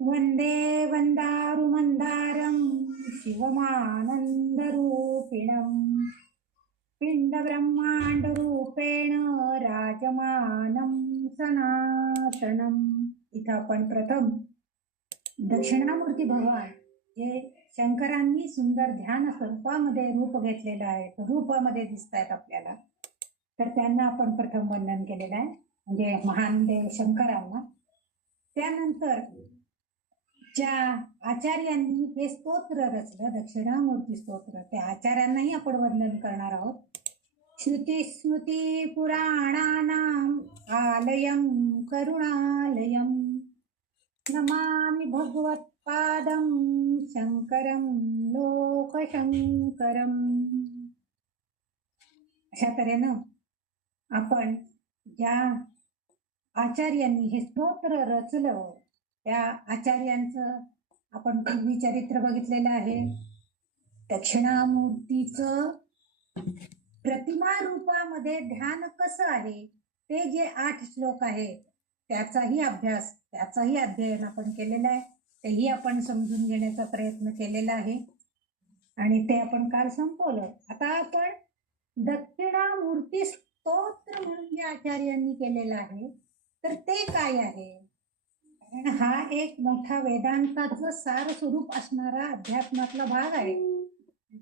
वंदे वंदारुमंदारं शिवमानन्दरूपिणम् पिंडब्रह्मांडरूपेण राजमानं सनातनम्. इथं आपण प्रथम दक्षिणामूर्ती भगवान जे शंकरांनी सुंदर ध्यान स्वरूपामध्ये रूप घेतलेलं आहे, रूपामध्ये दिसत आहेत आपल्याला, तर त्यांना आपण प्रथम वंदन केलेलं आहे, म्हणजे महान देव शंकरांना. त्यानंतर ज्या आचार्यांनी हे स्तोत्र रचलं, दक्षिणामूर्ती स्तोत्र, त्या आचार्यांनाही आपण वंदन करणार आहोत. श्रुती स्मृती पुराणानाम आलयं करुणालयं नमामि भगवत्पादं शंकरं लोकशंकरम्. अशा तऱ्हेनं आपण ज्या आचार्यांनी हे स्तोत्र रचलं त्या आचार्यांचं आपण पूर्वी चरित्र बघितलेलं आहे. दक्षिणामूर्तीचं प्रतिमा रूपामध्ये ध्यान कसं आहे ते जे 8 श्लोक आहेत त्याचाही अभ्यास, त्याचाही अध्ययन आपण केलेलं आहे. तेही आपण समजून घेण्याचा प्रयत्न केलेला आहे आणि ते आपण काल संपवलं. आता आपण दक्षिणामूर्ती स्तोत्र म्हणून जे आचार्यांनी केलेलं आहे तर ते काय आहे? कारण हा एक मोठा वेदांताचं सार स्वरूप असणारा अध्यात्मातला भाग आहे.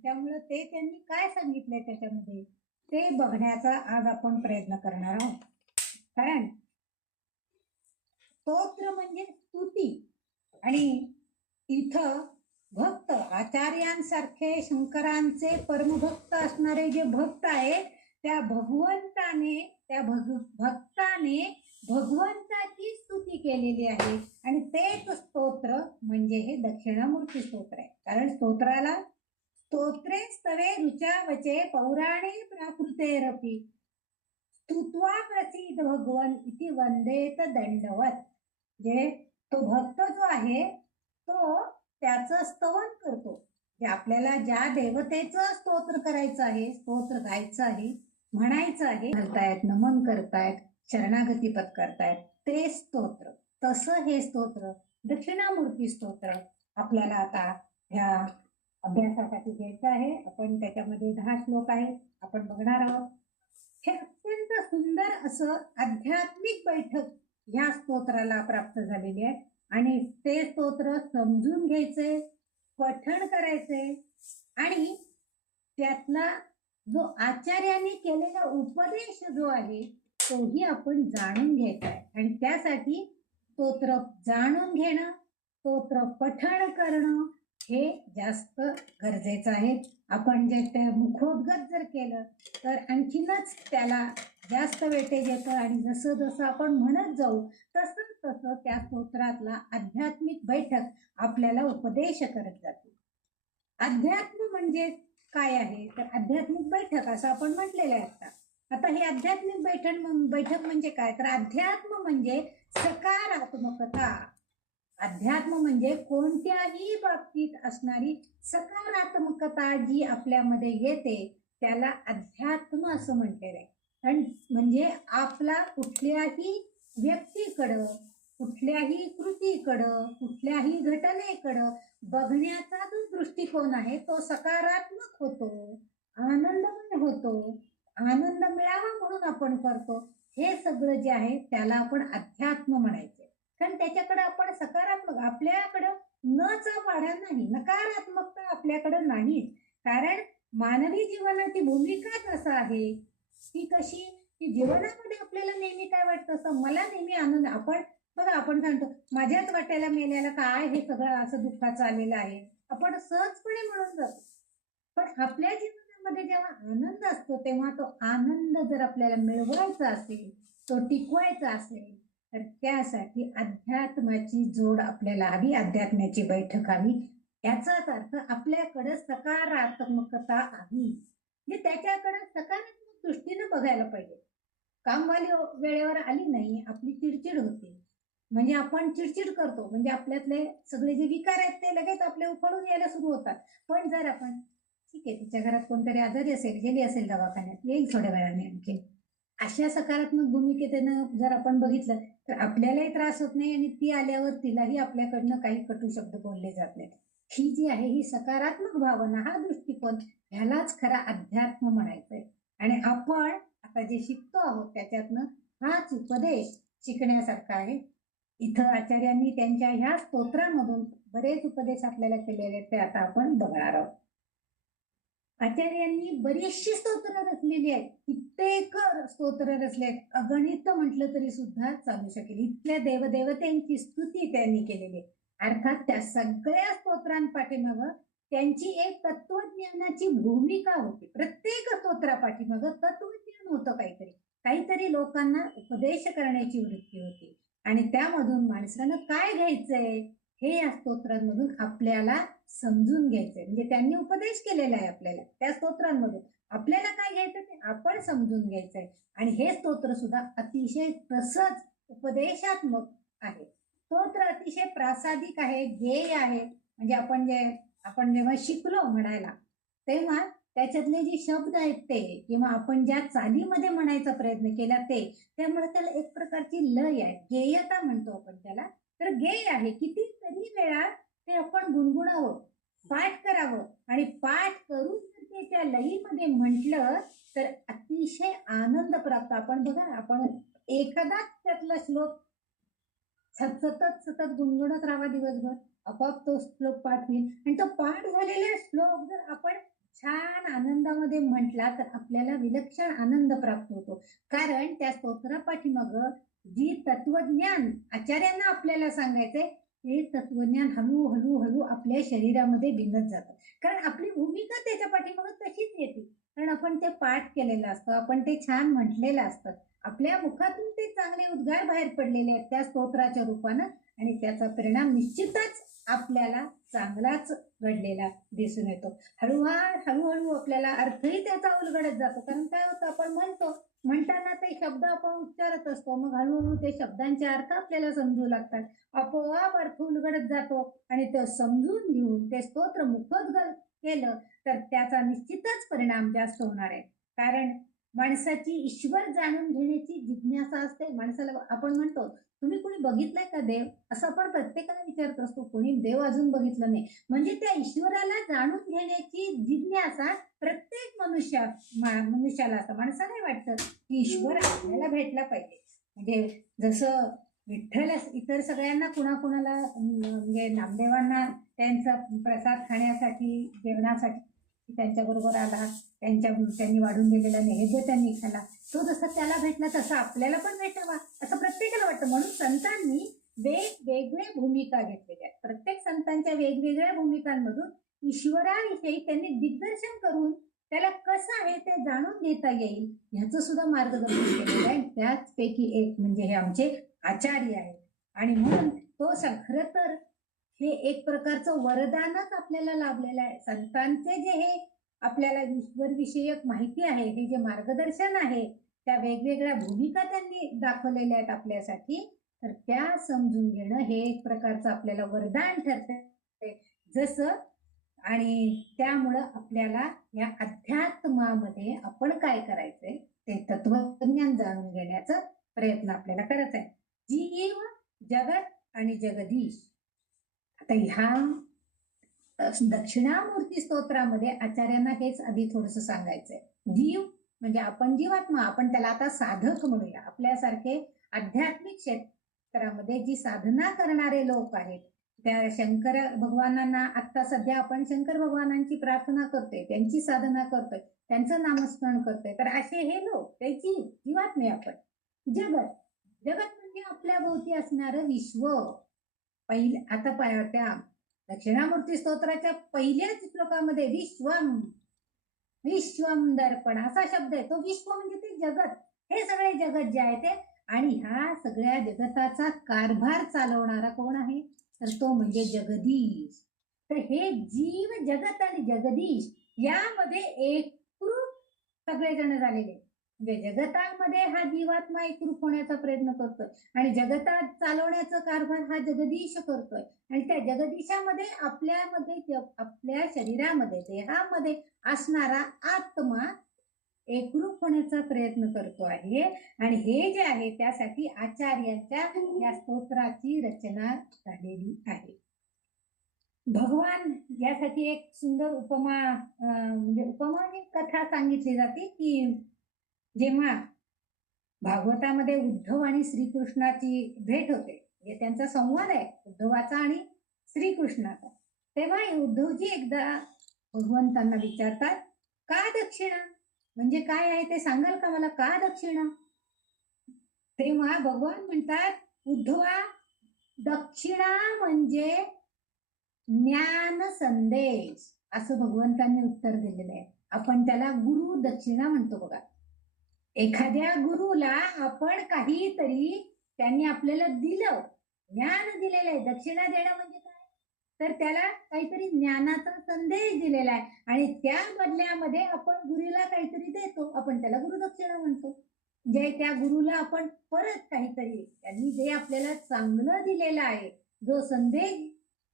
त्यामुळे ते त्यांनी काय सांगितलंय त्याच्यामध्ये ते बघण्याचा आज आपण प्रयत्न करणार आहोत. कारण स्तोत्र म्हणजे स्तुती, आणि इथं भक्त आचार्यांसारखे शंकरांचे परमभक्त असणारे जे भक्त आहेत त्या भगवंताने, त्या भक्ताने भगवंताची स्तुती केलेली आहे आणि तेच स्तोत्र म्हणजे हे दक्षिणामूर्ती स्तोत्र आहे. कारण स्तोत्राला स्तोत्रे स्तवे रुचा वचे पौराणे प्राकृतेरपि स्तुत्वा प्रसीद भगवन इति वंदेत दंडवत. जे तो भक्त जो आहे तो त्याचं स्तवन करतो. जे आपल्याला ज्या देवतेचं स्तोत्र करायचं आहे, स्तोत्र गायचं आहे, म्हणायचं आहे, घालतायत, नमन करतायत, शरणागती पत्करतायत, ते स्तोत्र. तसं हे स्तोत्र दक्षिणामूर्ती स्तोत्र आपल्याला आता ह्या अभ्यासासाठी घ्यायचं आहे. आपण त्याच्यामध्ये 10 श्लोक आहेत, आपण बघणार आहोत. हे अत्यंत सुंदर असं आध्यात्मिक बैठक ह्या स्तोत्राला प्राप्त झालेली आहे आणि ते स्तोत्र समजून घ्यायचे, पठण करायचे आणि त्यातला जो आचार्यांनी केलेला उपदेश जो आहे तोही आपण जाणून घ्यायचा आहे. आणि त्यासाठी स्तोत्र जाणून घेणं, स्तोत्र पठण करणं हे जास्त गरजेचं आहे. आपण जे ते मुखोद्गत जर केलं तर आणखीनच त्याला जास्त वेटेज येतं आणि जसं जसं आपण म्हणत जाऊ तसं तसं त्या स्तोत्रातला आध्यात्मिक बैठक आपल्याला उपदेश करत जाते. अध्यात्म म्हणजे काय आहे तर आध्यात्मिक बैठक असं आपण म्हटलेलं आहे. आता हे आध्यात्मिक बैठक म्हणजे काय तर अध्यात्म म्हणजे सकारात्मकता. अध्यात्म म्हणजे कोणत्याही बाबतीत असणारी सकारात्मकता जी आपल्यामध्ये येते त्याला अध्यात्म असं म्हटलेलं आहे. म्हणजे आपला कुठल्याही व्यक्तीकडं, कुठल्याही कृतीकडं, कुठल्याही घटनेकडं बघण्याचा जो दृष्टिकोन आहे तो सकारात्मक होतो, आनंदमय होतो, आनंद मिळावा म्हणून आपण करतो. हे सगळं जे आहे त्याला आपण अध्यात्म म्हणायचं. कारण त्याच्याकडे आपण सकारात्मक, आपल्याकडं नचा पाढा नाही, नकारात्मकता आपल्याकडं नाही. कारण मानवी जीवनाची भूमिकाच असं आहे ती कशी की जीवनामध्ये आपल्याला नेहमी काय वाटतं असं मला नेहमी आनंद. आपण बघा, आपण सांगतो माझ्याच वाट्याला मेल्याला काय हे सगळं असं दुःखाचं आलेलं आहे, आपण सहजपणे म्हणून जातो. पण आपल्या जीवनामध्ये जेव्हा आनंद असतो तेव्हा तो आनंद जर आपल्याला मिळवायचा असेल, तो टिकवायचा असेल तर त्यासाठी अध्यात्माची जोड आपल्याला हवी, अध्यात्माची बैठक हवी. याचाच अर्थ आपल्याकडे सकारात्मकता हवी, म्हणजे त्याच्याकडे सकारात्मक दृष्टीने बघायला पाहिजे. कामवाली वेळेवर आली नाही, आपली चिडचिड होते, म्हणजे आपण चिडचिड करतो, म्हणजे आपल्यातले सगळे जे विकार आहेत ते लगेच आपले उफाळून यायला सुरू होतात. पण जर आपण ठीक आहे तिच्या घरात कोणतरी आजारी असेल, गेली असेल दवाखान्यात, येईल थोड्या वेळाने आणखी, अशा सकारात्मक भूमिकेनं जर आपण बघितलं तर आपल्यालाही त्रास होत नाही आणि ती आल्यावर तिलाही आपल्याकडनं काही कटू शब्द बोलले जात नाहीत. ही जी आहे ही सकारात्मक भावना, हा दृष्टिकोन, ह्यालाच खरा अध्यात्म म्हणायचंय. आणि आपण आता जे शिकतो आहोत त्याच्यातनं हाच उपदेश शिकण्यासारखा आहे. इथं आचार्यांनी त्यांच्या ह्या स्तोत्रामधून बरेच उपदेश आपल्याला केलेले ते आता आपण बघणार आहोत. आचार्यांनी बरीचशी स्तोत्र रचलेली आहेत, कित्येक स्तोत्र रचले आहेत, अगणित म्हटलं तरी सुद्धा चालू शकेल. इथल्या देवदेवतेंची स्तुती त्यांनी केलेली आहे. अर्थात त्या सगळ्या स्तोत्रांपाठीमाग त्यांची एक तत्वज्ञानाची भूमिका होती. प्रत्येक स्तोत्रापाठीमाग तत्वज्ञान होतं, काहीतरी लोकांना उपदेश करण्याची वृत्ती होती. आणि त्यामधून माणसानं काय घ्यायचंय हे या स्तोत्रांमधून आपल्याला समजून घ्यायचंय. म्हणजे त्यांनी उपदेश केलेला आहे आपल्याला त्या स्तोत्रांमधून. आपल्याला काय घ्यायचं ते आपण समजून घ्यायचंय. आणि हे स्तोत्र सुद्धा अतिशय तसंच उपदेशात्मक आहे. स्तोत्र अतिशय प्रासादिक आहे, गेय आहे. म्हणजे आपण जेव्हा शिकलो म्हणायला तेव्हा त्याच्यातले जे शब्द आहेत ते किंवा आपण ज्या चालीमध्ये म्हणायचा प्रयत्न केला ते, त्यामुळे त्याला एक प्रकारची लय आहे, गेयता म्हणतो आपण त्याला. तर गेय आहे. कितीतरी वेळा ते आपण गुणगुणावं, पाठ करावं आणि पाठ करून जर ते त्या लयीमध्ये म्हटलं तर अतिशय आनंद प्राप्त. आपण बघा, आपण एखादाच त्यातला श्लोक सतत गुणगुणत राहावा दिवसभर, आपोआप तो श्लोक पाठ होईल. आणि तो पाठ झालेला श्लोक जर आपण छान आनंदामध्ये म्हटला तर आपल्याला विलक्षण आनंद प्राप्त होतो. कारण त्या स्तोत्रापाठीमाग जी तत्वज्ञान आचार्यांना आपल्याला सांगायचंय ते तत्वज्ञान हळूहळू आपल्या शरीरामध्ये भिनत जातं. कारण आपली भूमिका त्याच्या पाठीमाग तशीच येते. कारण आपण ते पाठ केलेलं असतं, आपण ते छान म्हटलेलं असतं, आपल्या मुखातून ते चांगले उद्गार बाहेर पडलेले आहेत त्या स्तोत्राच्या रूपानं. आणि त्याचा परिणाम निश्चितच आपल्याला चांगलाच घडलेला दिसून येतो. हळूहळू आपल्याला अर्थही त्याचा उलगडत जातो. कारण काय होतं, आपण म्हणताना ते शब्द आपण उच्चारत असतो, मग हळूहळू ते शब्दांचे अर्थ आपल्याला समजू लागतात, आपोआप अर्थ उलगडत जातो. आणि ते समजून घेऊन ते स्तोत्र मुखोद्गत केलं तर त्याचा निश्चितच परिणाम जास्त होणार आहे. कारण माणसाची ईश्वर जाणून घेण्याची जिज्ञासा असते माणसाला. आपण म्हणतो तुम्ही कोणी बघितलंय का देव, असं आपण प्रत्येकाला विचारत असतो. कोणी देव अजून बघितलं नाही. म्हणजे त्या ईश्वराला जाणून घेण्याची जिज्ञासा प्रत्येक मनुष्याला असतं. माणसाला वाटतं की ईश्वर आपल्याला भेटला पाहिजे. म्हणजे जसं विठ्ठल इतर सगळ्यांना कुणाकुणाला म्हणजे नामदेवांना त्यांचा प्रसाद खाण्यासाठी, जेवणासाठी त्यांच्याबरोबर आला, त्यांनी वाढून दिलेला नैवेद्य त्यांनी खाला, तो जसा त्याला भेटला तसा आपल्याला पण भेटावा असं प्रत्येकाला वाटतं. म्हणून संतांनी वेगवेगळ्या भूमिका घेतलेल्या आहेत. प्रत्येक संतांच्या वेगवेगळ्या भूमिकांमधून ईश्वराविषयी त्यांनी दिग्दर्शन करून त्याला कसं आहे ते जाणून घेता येईल ह्याचं सुद्धा मार्गदर्शन केलेलं आहे. त्याचपैकी एक म्हणजे हे आमचे आचार्य आहेत. आणि म्हणून तो खरं तर हे एक प्रकारचं वरदानच आपल्याला लाभलेलं आहे. संतांचे जे हे आपल्याला ईश्वर विषयक माहिती आहे, हे जे मार्गदर्शन आहे, त्या वेगवेगळ्या भूमिका त्यांनी दाखवलेल्या आहेत आपल्यासाठी, तर त्या समजून घेणं हे एक प्रकारचं आपल्याला वरदान ठरते. जसं आणि त्यामुळं आपल्याला या अध्यात्मामध्ये आपण काय करायचंय ते तत्वज्ञान जाणून घेण्याचा प्रयत्न आपल्याला करायचा आहे. जीव, जगत आणि जगदीश. आता ह्या दक्षिणामूर्ती स्तोत्रामध्ये आचार्यांना हेच आधी थोडंसं सांगायचंय. जीव म्हणजे आपण जीवात्मा, आपण त्याला आता साधक म्हणूया. आपल्यासारखे आध्यात्मिक क्षेत्रामध्ये जी साधना करणारे लोक आहेत, त्या शंकर भगवानांना आता सध्या आपण शंकर भगवानांची प्रार्थना करतोय, त्यांची साधना करतोय, त्यांचं नामस्मरण करतोय. तर असे हे लोक, त्याची जीवात्मे आपण. जगत म्हणजे आपल्या भोवती असणारं विश्व. आता त्या दक्षिणामूर्ती स्तोत्राच्या पहिल्याच श्लोकामध्ये विश्वम दर्पण असा शब्द आहे. तो विश्व म्हणजे ते जगत, हे सगळे जगत जे आहे ते. आणि ह्या सगळ्या जगताचा कारभार चालवणारा कोण आहे, तर तो म्हणजे जगदीश. तर हे जीव, जगत आणि जगदीश यामध्ये एकरूप सगळेजण झालेले. म्हणजे जगतामध्ये हा जीवात्मा एकरूप होण्याचा प्रयत्न करतोय आणि जगतात चालवण्याचा कारभार हा जगदीश करतोय. आणि त्या जगदीशामध्ये आपल्या शरीरामध्ये, देहामध्ये असणारा आत्मा एकरूप होण्याचा प्रयत्न करतो आहे. आणि हे जे आहे त्यासाठी आचार्यांच्या या स्तोत्राची रचना झालेली आहे. भगवान यासाठी एक सुंदर उपमा म्हणजे कथा सांगितली जाते की जेव्हा भागवतामध्ये उद्धव आणि श्रीकृष्णाची भेट होते, म्हणजे त्यांचा संवाद आहे उद्धवाचा आणि श्रीकृष्णाचा, तेव्हा उद्धवजी एकदा भगवंतांना विचारतात, का दक्षिणा म्हणजे काय आहे ते सांगाल का मला, का दक्षिणा? तेव्हा भगवान म्हणतात, उद्धवा, दक्षिणा म्हणजे ज्ञान संदेश, असं भगवंतांनी उत्तर दिलेलं आहे. आपण त्याला गुरु दक्षिणा म्हणतो बघा. एखाद्या गुरुला आपण काहीतरी त्यांनी आपल्याला दिलं, ज्ञान दिलेलं आहे. दक्षिणा देणं म्हणजे काय, तर त्याला काहीतरी ज्ञानाचा संदेश दिलेला आहे आणि त्या बदल्यामध्ये आपण गुरुला काहीतरी देतो, आपण त्याला गुरुदक्षिणा म्हणतो. जे त्या गुरुला आपण परत काहीतरी, त्यांनी जे आपल्याला चांगलं दिलेलं आहे, जो संदेश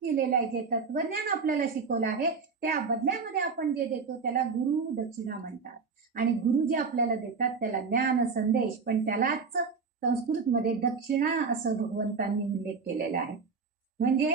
दिलेला आहे, जे तत्वज्ञान आपल्याला शिकवलं आहे, त्या बदल्यामध्ये आपण जे देतो त्याला गुरु दक्षिणा म्हणतात. आणि गुरु जे आपल्याला देतात त्याला ज्ञान संदेश, पण त्यालाच संस्कृत मध्ये दक्षिणा असं भगवंतांनी उल्लेख केलेला आहे. म्हणजे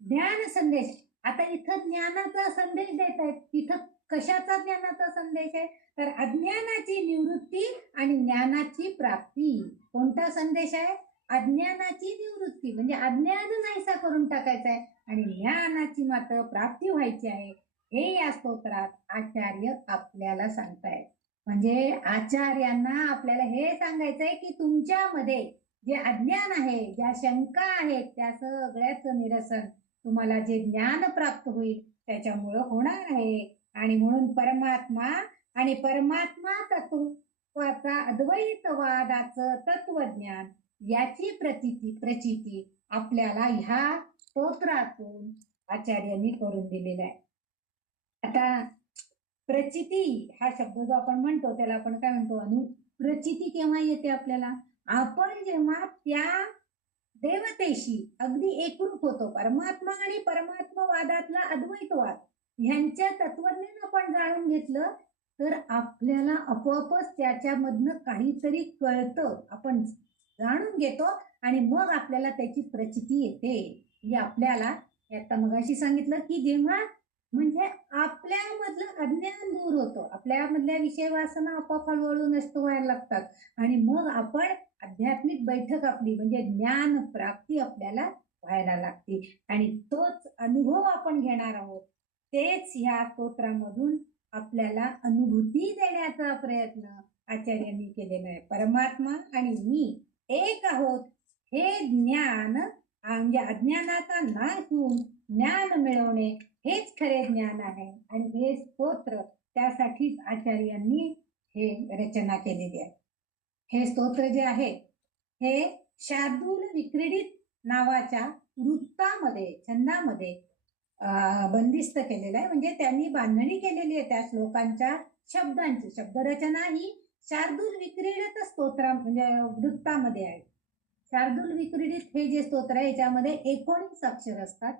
ज्ञान संदेश. आता इथं ज्ञानाचा संदेश देत आहेत, तिथं कशाचा ज्ञानाचा संदेश आहे, तर अज्ञानाची निवृत्ती आणि ज्ञानाची प्राप्ती. कोणता संदेश आहे? अज्ञानाची निवृत्ती, म्हणजे अज्ञान नाहीसा करून टाकायचं आहे आणि ज्ञानाची मात्र प्राप्ती व्हायची आहे, हे या स्तोत्रात आचार्य आपल्याला सांगतायत. म्हणजे आचार्यांना आपल्याला हे सांगायचंय की तुमच्यामध्ये जे अज्ञान आहे, ज्या शंका आहेत, त्या सगळ्याचं निरसन तुम्हाला जे ज्ञान प्राप्त होईल त्याच्यामुळं होणार आहे. आणि म्हणून परमात्मा आणि परमात्मा तत्वाचा अद्वैतवादाचं तत्वज्ञान याची प्रचिती आपल्याला ह्या स्तोत्रातून आचार्यांनी करून दिलेला आहे. आता प्रचिती हा शब्द जो आपण म्हणतो त्याला आपण काय म्हणतो, प्रचिती केव्हा येते आपल्याला, आपण जेव्हा त्या देवतेशी अगदी एकरूप होतो. परमात्मा आणि परमात्मवादातला अद्वैतवाद ह्यांच्या तत्वज्ञान आपण जाणून घेतलं तर आपल्याला आपोआपच त्याच्यामधनं काहीतरी कळतं, आपण जाणून घेतो आणि मग आपल्याला त्याची प्रचिती येते. म्हणजे आपल्याला आता मगाशी सांगितलं की जेव्हा म्हणजे आपल्यामधलं अज्ञान दूर होतं, आपल्यामधल्या विषय वासना आपोआप हळूहळू नष्ट व्हायला लागतात आणि मग आपण आध्यात्मिक बैठक आपली म्हणजे ज्ञान प्राप्ती आपल्याला व्हायला लागते आणि तोच अनुभव आपण घेणार आहोत. तेच ह्या स्तोत्रामधून आपल्याला अनुभूती देण्याचा प्रयत्न आचार्यांनी केलेला आहे. परमात्मा आणि मी एक आहोत हे ज्ञान म्हणजे अज्ञानाचा नाश होऊन ज्ञान मिळवणे हेच खरे ज्ञान आहे. आणि हे स्तोत्र त्यासाठीच आचार्यांनी हे रचना केलेली आहे. हे स्तोत्र जे आहे हे शार्दूल विक्रीडित नावाच्या वृत्तामध्ये छंदामध्ये बंदिस्त केलेलं आहे. म्हणजे त्यांनी बांधणी केलेली आहे त्या श्लोकांच्या शब्दांची. शब्दरचना ही शार्दूल विक्रीडित स्तोत्र म्हणजे वृत्तामध्ये आहे. शार्दूल विक्रीडित हे जे स्तोत्र आहे याच्यामध्ये 19 अक्षर असतात,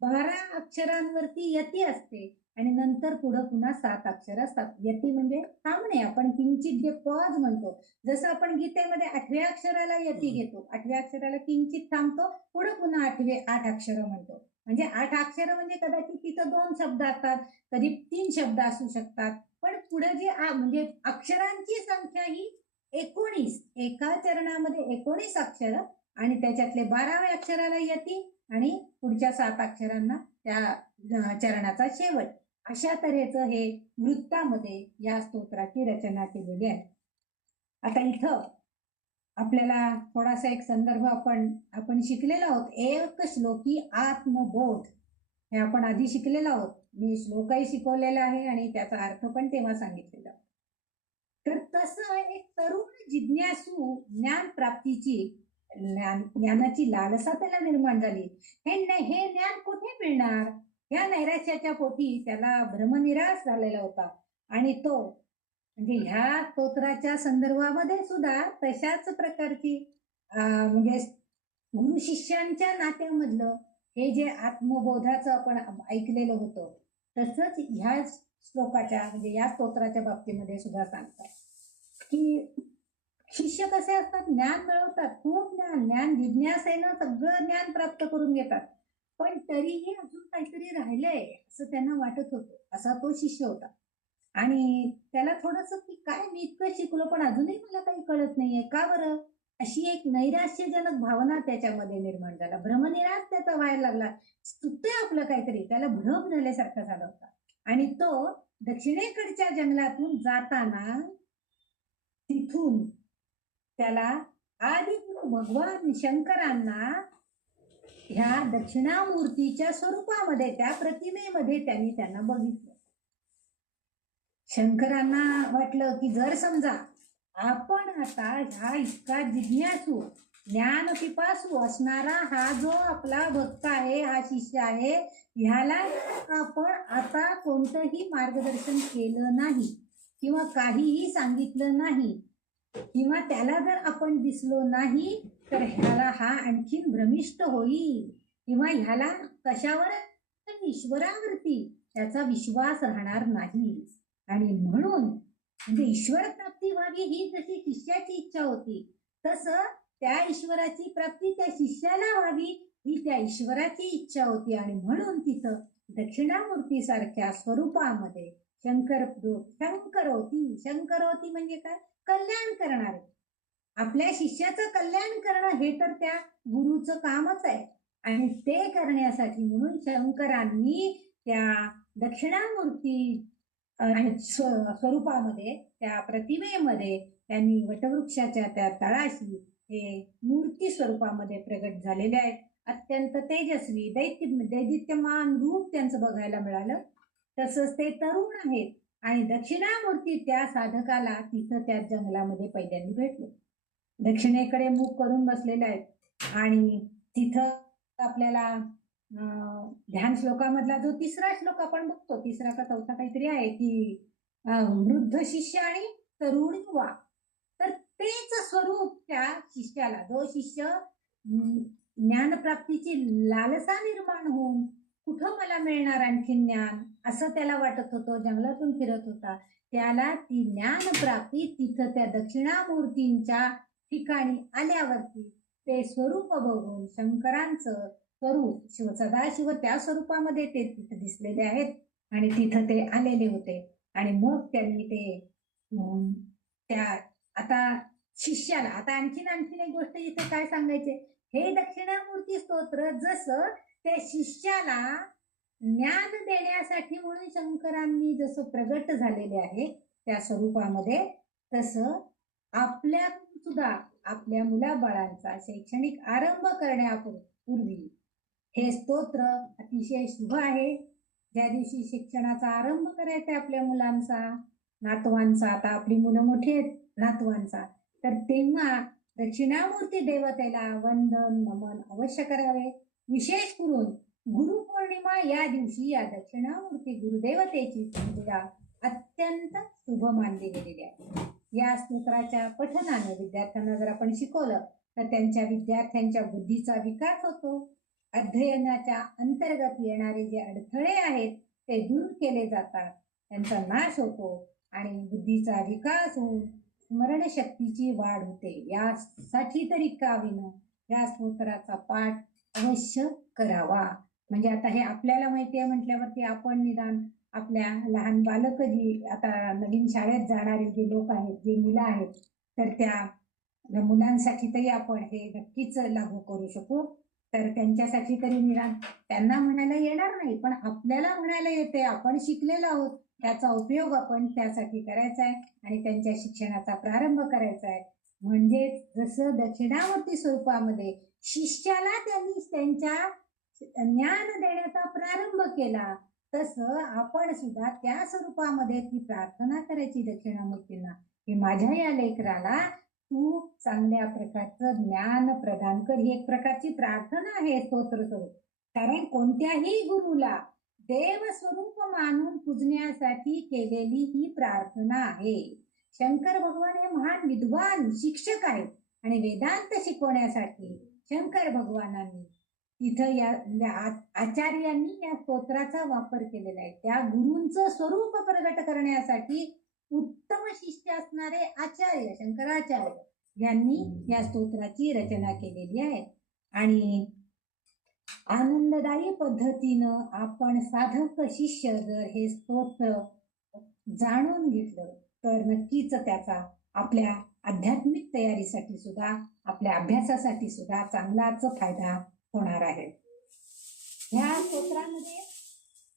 12 अक्षरांवरती यती असते आणि नंतर पुढं पुन्हा 7 अक्षर असतात. यती म्हणजे थांबणे, आपण किंचित जे पॉज म्हणतो, जसं आपण गीतेमध्ये 8व्या अक्षराला यती घेतो, 8व्या अक्षराला किंचित थांबतो, पुढं पुन्हा 8 अक्षर म्हणतो. म्हणजे 8 अक्षर म्हणजे कदाचित तिथं 2 शब्द असतात, कधी 3 शब्द असू शकतात, पण पुढे जे म्हणजे अक्षरांची संख्या ही 19, एका चरणामध्ये 19 अक्षर आणि त्याच्यातले 12व्या अक्षराला यती आणि पुढच्या 7 अक्षरांना त्या चरणाचा शेवट, अशा तऱ्हेचं हे वृत्तामध्ये या स्तोत्राची रचना केलेली आहे. आता इथं आपल्याला थोडासा एक संदर्भ आपण शिकलेलो आहोत. एक श्लोकी आत्मबोध हे आपण आधी शिकलेलो आहोत. मी श्लोकही शिकवलेला आहे आणि त्याचा अर्थ पण तेव्हा सांगितलेला. तर तसं एक तरुण जिज्ञासू ज्ञान प्राप्तीची ज्ञानाची लालसा त्याला निर्माण झाली. हे ज्ञान कुठे मिळणार, या नैराश्याच्या पोटी त्याला भ्रमनिराश झालेला होता. आणि तो म्हणजे ह्या स्तोत्राच्या संदर्भामध्ये सुद्धा तशाच प्रकारची म्हणजे गुरु शिष्यांच्या नात्यामधलं हे जे आत्मबोधाचं आपण ऐकलेलं होतं, तसंच ह्या श्लोकाच्या म्हणजे या स्तोत्राच्या बाबतीमध्ये सुद्धा सांगतात की शिष्य कसे असतात, ज्ञान मिळवतात, खूप ज्ञान जिज्ञासेनं सगळं ज्ञान प्राप्त करून घेतात, पण तरीही अजून काहीतरी राहिलंय असं त्यांना वाटत होतं. असा तो शिष्य होता. आणि त्याला थोडंसं की काय मी इतकं शिकलो पण अजूनही मला काही कळत नाहीये, का बरं? अशी एक नैराश्यजनक भावना त्याच्यामध्ये निर्माण झाला. भ्रमनिरास त्याचा व्हायला लागला. चुकतंय आपलं काहीतरी, त्याला भ्रम झाल्यासारखा झाला होता. आणि तो दक्षिणेकडच्या जंगलातून जाताना तिथून त्याला आदिगुरु भगवान शंकरांना ह्या दक्षिणामूर्तीच्या स्वरूपामध्ये त्या प्रतिमेमध्ये त्यांना बघितलं. शंकरांना वाटलं की जर समजा आपण आता ह्या इतका जिज्ञासू ज्ञान पिपासू असणारा हा जो आपला भक्त आहे, हा शिष्य आहे, ह्याला आपण आता कोणतंही मार्गदर्शन केलं नाही किंवा काहीही सांगितलं नाही किंवा त्याला जर आपण दिसलो नाही तर ह्याला हा आणखीन भ्रमिष्ट होईल किंवा ह्याला कशावर, ईश्वरावरती त्याचा विश्वास राहणार नाही. आणि म्हणून म्हणजे ईश्वर प्राप्ती व्हावी ही जशी शिष्याची इच्छा होती, तसं त्या ईश्वराची प्राप्ती त्या शिष्याला व्हावी ही त्या ईश्वराची इच्छा होती. आणि म्हणून तिथं दक्षिणामूर्ती सारख्या स्वरूपामध्ये शंकरोती म्हणजे काय, कल्याण करणारे, आपल्या शिष्याचं कल्याण करणं हे तर त्या गुरुचं कामच आहे. आणि ते करण्यासाठी म्हणून शंकरांनी त्या दक्षिणामूर्ती आणि स्वरूपामध्ये त्या प्रतिमेमध्ये त्यांनी वटवृक्षाच्या त्या तळाशी हे मूर्ती स्वरूपामध्ये प्रगट झालेले आहेत. अत्यंत तेजस्वी दैदित्यमान रूप त्यांचं बघायला मिळालं. तसंच ते तरुण आहेत आणि दक्षिणामूर्ती त्या साधकाला तिथं त्या जंगलामध्ये पहिल्यांदा भेटले. दक्षिणेकडे मुख करून बसलेले आहेत आणि तिथं आपल्याला ध्यान श्लोकामधला जो तिसरा श्लोक आपण बघतो, तिसरा का चौथा काहीतरी आहे की वृद्ध शिष्य आणि तरुण युवा, तर तेच स्वरूप त्या शिष्याला, जो शिष्य ज्ञानप्राप्तीची लालसा निर्माण होऊन कुठं मला मिळणार आणखी ज्ञान असं त्याला वाटत होतं, जंगलातून फिरत होता, त्याला ती ज्ञानप्राप्ती तिथं त्या दक्षिणामूर्तींच्या ठिकाणी आल्यावरती ते स्वरूप बघून शंकरांचं स्वरूप सदाशिव त्या स्वरूपामध्ये ते तिथे दिसलेले आहेत आणि तिथं ते आलेले होते. आणि मग त्यांनी ते त्या आता शिष्याला आता आणखीन एक गोष्ट इथे काय सांगायचे, हे दक्षिणामूर्ती स्तोत्र जसं त्या शिष्याला ज्ञान देण्यासाठी म्हणून शंकरांनी जसं प्रगट झालेले आहे त्या स्वरूपामध्ये, तसं आपल्या सुद्धा आपल्या मुलाबाळांचा शैक्षणिक आरंभ करण्यापूर्वी हे स्तोत्र अतिशय शुभ आहे. ज्या दिवशी शिक्षणाचा आरंभ करायचा आपल्या मुलांचा, नातवांचा, आता आपली मुलं मोठी आहेत नातवांचा, तर तेव्हा दक्षिणामूर्ती देवतेला वंदन नमन अवश्य करावे. विशेष करून गुरुपौर्णिमा या दिवशी या दक्षिणामूर्ती गुरुदेवतेची पूजा अत्यंत शुभ मानली गेलेली आहे. या स्तोत्राच्या पठनाने विद्यार्थ्यांना जर आपण शिकवलं तर त्यांच्या विद्यार्थ्यांच्या बुद्धीचा विकास होतो. अध्ययनाच्या अंतर्गत येणारे जे अडथळे आहेत ते दूर केले जातात, त्यांचा नाश होतो आणि बुद्धीचा विकास होऊन स्मरणशक्तीची वाढ होते. यासाठी तरी का विना या स्तोत्राचा पाठ अवश्य करावा. म्हणजे आता हे आपल्याला माहिती आहे म्हटल्यावरती आपण निदान आपल्या लहान बालक जी आता नवीन शाळेत जाणारे जे लोक आहेत, जे मुलं आहेत, तर त्या मुलांसाठी तरी आपण हे नक्कीच लागू करू शकू. तर त्यांच्यासाठी तरी निदान त्यांना म्हणायला येणार नाही पण आपल्याला म्हणायला येते, आपण शिकलेलो आहोत, त्याचा उपयोग आपण त्यासाठी करायचा आहे आणि त्यांच्या शिक्षणाचा प्रारंभ करायचा आहे. म्हणजे जसं दक्षिणामूर्ती स्वरूपामध्ये शिष्याला त्यांनी त्यांच्या ज्ञान देण्याचा प्रारंभ केला, तसं आपण सुद्धा त्या स्वरूपामध्ये ती प्रार्थना करायची दक्षिणामूर्तींना की माझ्या या लेकराला तू चांगल्या प्रकारचं ज्ञान प्रदान कर. ही एक प्रकारची प्रार्थना आहे स्तोत्र स्वरूप. कारण कोणत्याही गुरुला देव स्वरूप मानून पूजण्यासाठी केलेली ही प्रार्थना आहे. शंकर भगवान हे महान विद्वान शिक्षक आहेत आणि वेदांत शिकवण्यासाठी शंकर भगवानांनी इथं या म्हणजे आचार्यांनी या स्तोत्राचा वापर केलेला आहे. त्या गुरूंचं स्वरूप प्रगट करण्यासाठी उत्तम शिष्य असणारे आचार्य शंकराचार्य यांनी या स्तोत्राची रचना केलेली आहे. आणि आनंददायी पद्धतीनं आपण साधक शिष्य जर हे स्तोत्र जाणून घेतलं तर नक्कीच त्याचा आपल्या आध्यात्मिक तयारीसाठी सुद्धा आपल्या अभ्यासासाठी सुद्धा चांगलाच फायदा होणार आहे. ह्या स्तोत्रामध्ये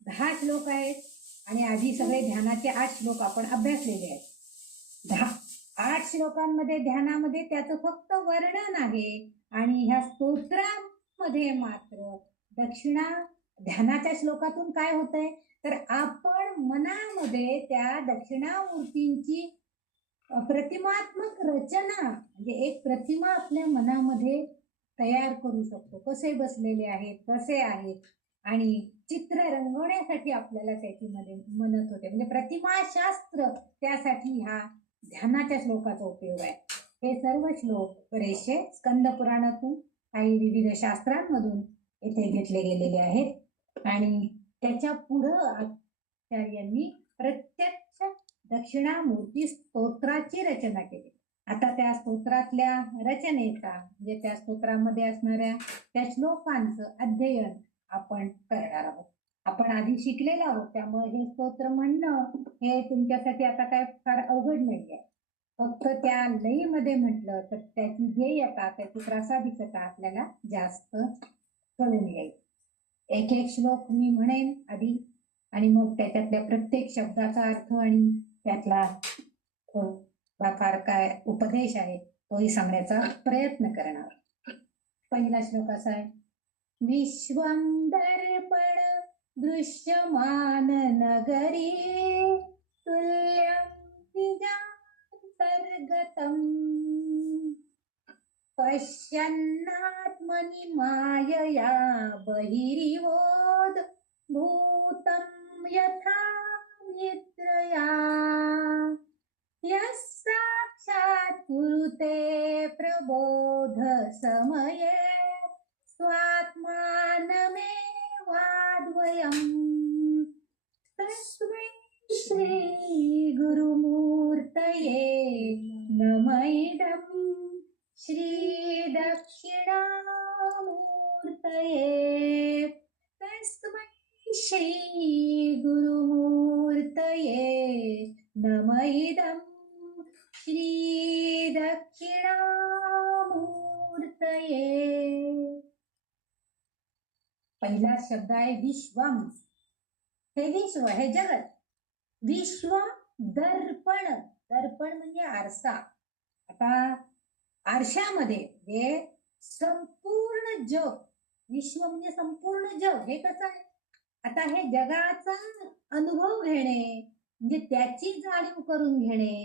10 श्लोक आहेत आणि आधी सगळे ध्यानाचे 8 श्लोक आपण अभ्यासलेले आहेत. 8 श्लोकांमध्ये ध्यानामध्ये त्याचं फक्त वर्णन आहे आणि ह्या स्तोत्रामध्ये मात्र दक्षिणा ध्यानाच्या श्लोकातून काय होतंय तर आपण मनामध्ये त्या दक्षिणामूर्तींची प्रतिमात्मक रचना म्हणजे एक प्रतिमा आपल्या मनामध्ये तयार करू शकतो. कसे बसलेले आहेत, कसे आहेत आणि चित्र रंगवण्यासाठी आपल्याला त्याची मदत होते. म्हणजे प्रतिमाशास्त्र त्यासाठी ह्या ध्यानाच्या श्लोकाचा उपयोग आहे. हे सर्व श्लोक बरेचसे स्कंद पुराणातून काही विविध शास्त्रांमधून येथे घेतले गेलेले आहेत आणि त्याच्या पुढं आचार्यांनी प्रत्यक्ष दक्षिणामूर्ती स्तोत्राची रचना केली. आता त्या स्तोत्रातल्या रचनेचा म्हणजे त्या स्तोत्रामध्ये असणाऱ्या त्या श्लोकांचं अध्ययन आपण करणार आहोत. आपण आधी शिकलेलो आहोत त्यामुळे हे स्तोत्र म्हणणं हे तुमच्यासाठी आता काय फार अवघड नाहीये. फक्त त्या लयीमध्ये म्हटलं तर त्याची ध्येयता त्याची प्रासादिकता आपल्याला जास्त कळून येईल. एक एक श्लोक मी म्हणेन आधी आणि मग त्याच्यातल्या प्रत्येक शब्दाचा अर्थ आणि त्यातला फार काय उपदेश आहे तोही सांगण्याचा प्रयत्न करणार. पहिला श्लोक असा आहे. विश्वं दर्पण दृश्यमान नगरी तुल्यं निजान्तर्गतम् पश्यन्नात्मनि मायया बहिरिवोद भूतं यथा निद्रया यः साक्षात् कुरुते प्रबोध समये स्वात्मानमेवाद्वयम् तस्मै श्री गुरुमूर्तये नमः इदं श्री दक्षिणामूर्तये तस्मै श्री गुरुमूर्तये नमः इदं श्री दक्षिणामूर्तये. पहिला शब्द आहे विश्वम. हे विश्व हे जगत. विश्वम दर्पण. दर्पण म्हणजे आरसा. आता आरशामध्ये हे संपूर्ण जग विश्व म्हणजे संपूर्ण जग हे कसं आहे. आता हे जगाचा अनुभव घेणे म्हणजे त्याची जाणीव करून घेणे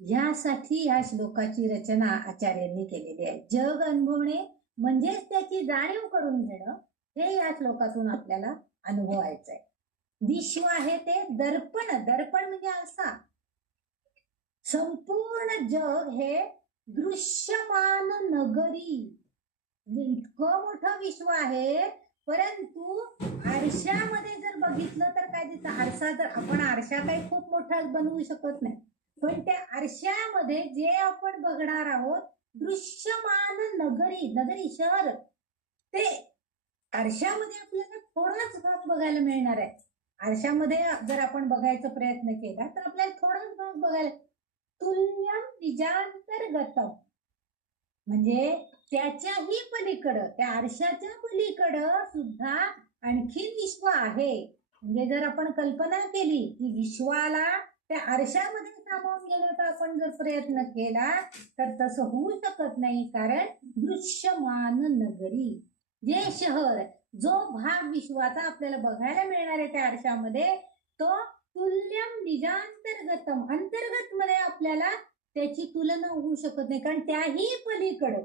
यासाठी या श्लोकाची रचना आचार्यांनी केलेली आहे. जग अनुभवणे म्हणजेच त्याची जाणीव करून घेणं हे या श्लोकातून आपल्याला अनुभवायचं आहे. विश्व आहे ते दर्पण. दर्पण म्हणजे आरसा. संपूर्ण जग हे दृश्यमान नगरी म्हणजे इतकं मोठं विश्व आहे परंतु आरशामध्ये जर बघितलं तर काय दिसतं. आरसा जर आपण आरशा काही खूप मोठा बनवू शकत नाही पण त्या आरशामध्ये जे आपण बघणार आहोत दृश्यमान नगरी. नगरी शहर ते आरशामध्ये आपल्याला थोडाच भाग बघायला मिळणार आहे. आरशामध्ये जर आपण बघायचा प्रयत्न केला तर आपल्याला थोडाच भाग बघायला. तुल्यम निजांतर्गतम म्हणजे त्याच्याही पलीकडं त्या आरशाच्या पलीकडं सुद्धा आणखीन विश्व आहे. म्हणजे जर आपण कल्पना केली की विश्वाला त्या आरशामध्ये सामावून घेण्याचा आपण जर प्रयत्न केला तर तसं होऊ शकत नाही. कारण दृश्यमान नगरी जे शहर जो भाग विश्वाचा आपल्याला बघायला मिळणार आहे त्या आरशामध्ये तो तुल्यम निजांतर्गतम अंतर्गत मध्ये आपल्याला त्याची तुलना होऊ शकत नाही. कारण त्याही पलीकडं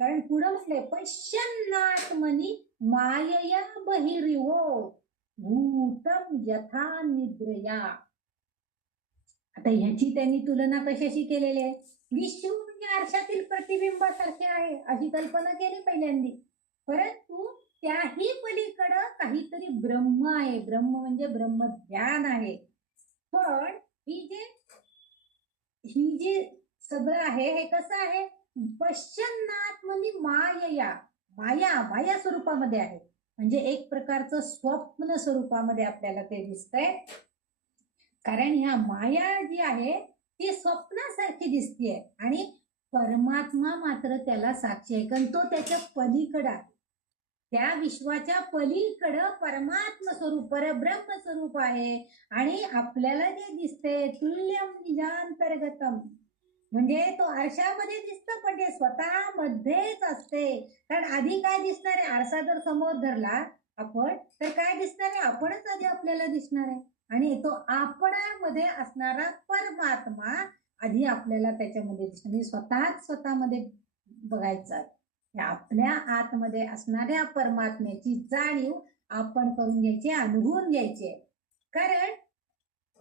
कारण पुढं म्हटलंय पश्यन्नात्मनि मायया बहिरिवो भूतम यथा निद्रया. आता ह्याची त्यांनी तुलना कशाशी केलेली आहे. विश्व म्हणजे आरशातील प्रतिबिंबासारखे आहे अशी कल्पना केली पहिल्यांदी. परंतु त्याही पलीकडं काहीतरी ब्रह्म आहे. ब्रह्म म्हणजे ब्रह्मज्ञान आहे. पण ही जी सगळं आहे हे कसं आहे, पश्चिन्नात्मनी मायया, माया स्वरूपामध्ये आहे. म्हणजे एक प्रकारचं स्वप्न स्वरूपामध्ये आपल्याला ते दिसतंय. कारण ह्या माया जी आहे ती स्वप्नासारखी दिसतीये आणि परमात्मा मात्र त्याला साक्षी आहे. कारण तो त्याच्या पलीकडे आहे. त्या विश्वाच्या पलीकडं परमात्म स्वरूप परब्रह्म स्वरूप आहे. आणि आपल्याला जे दिसते तुल्यम निजांतर्गतम, म्हणजे तो आरशामध्ये दिसतं पण ते स्वतः मध्येच असते. कारण आधी काय दिसणार आहे, आरसा जर समोर धरला आपण तर काय दिसणार आहे, आपणच आधी आपल्याला दिसणार आहे. आणि तो आपणामध्ये असणारा परमात्मा आधी आपल्याला त्याच्यामध्ये दिसणार, म्हणजे स्वतःच स्वतःमध्ये बघायचं. आपल्या आतमध्ये असणाऱ्या परमात्म्याची जाणीव आपण करून घ्यायची, अनुभवून घ्यायची. कारण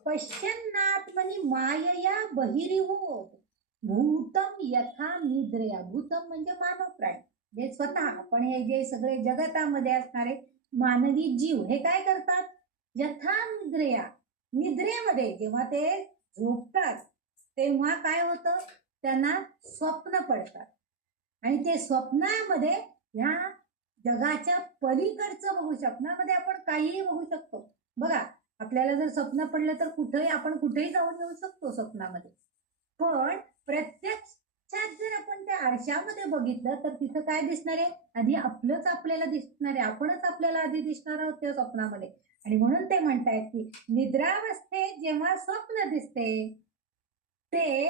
पश्चिन्नात्मनी मायया बहिर्भूत भूतम यथा निद्रया. भूतम म्हणजे मानव प्राणी, जे स्वतः आपण हे जे सगळे जगतामध्ये असणारे मानवी जीव हे काय करतात, यथा निद्रया, निद्रेमध्ये जेव्हा ते झोपतात तेव्हा काय होतं, त्यांना स्वप्न पडतात. आणि ते स्वप्नामध्ये ह्या जगाच्या पलीकडचं बघू, स्वप्नामध्ये आपण काहीही बघू शकतो. बघा, आपल्याला जर स्वप्न पडलं तर कुठेही जाऊन येऊ शकतो स्वप्नामध्ये. पण प्रत्यक्षात जर आपण त्या आरशामध्ये बघितलं तर तिथं काय दिसणार आहे, आधी आपलंच आपल्याला दिसणार आहे, आपणच आपल्याला आधी दिसणार आहोत त्या स्वप्नामध्ये. आणि म्हणून ते म्हणतायत की निद्रावस्थेत जेव्हा स्वप्न दिसते ते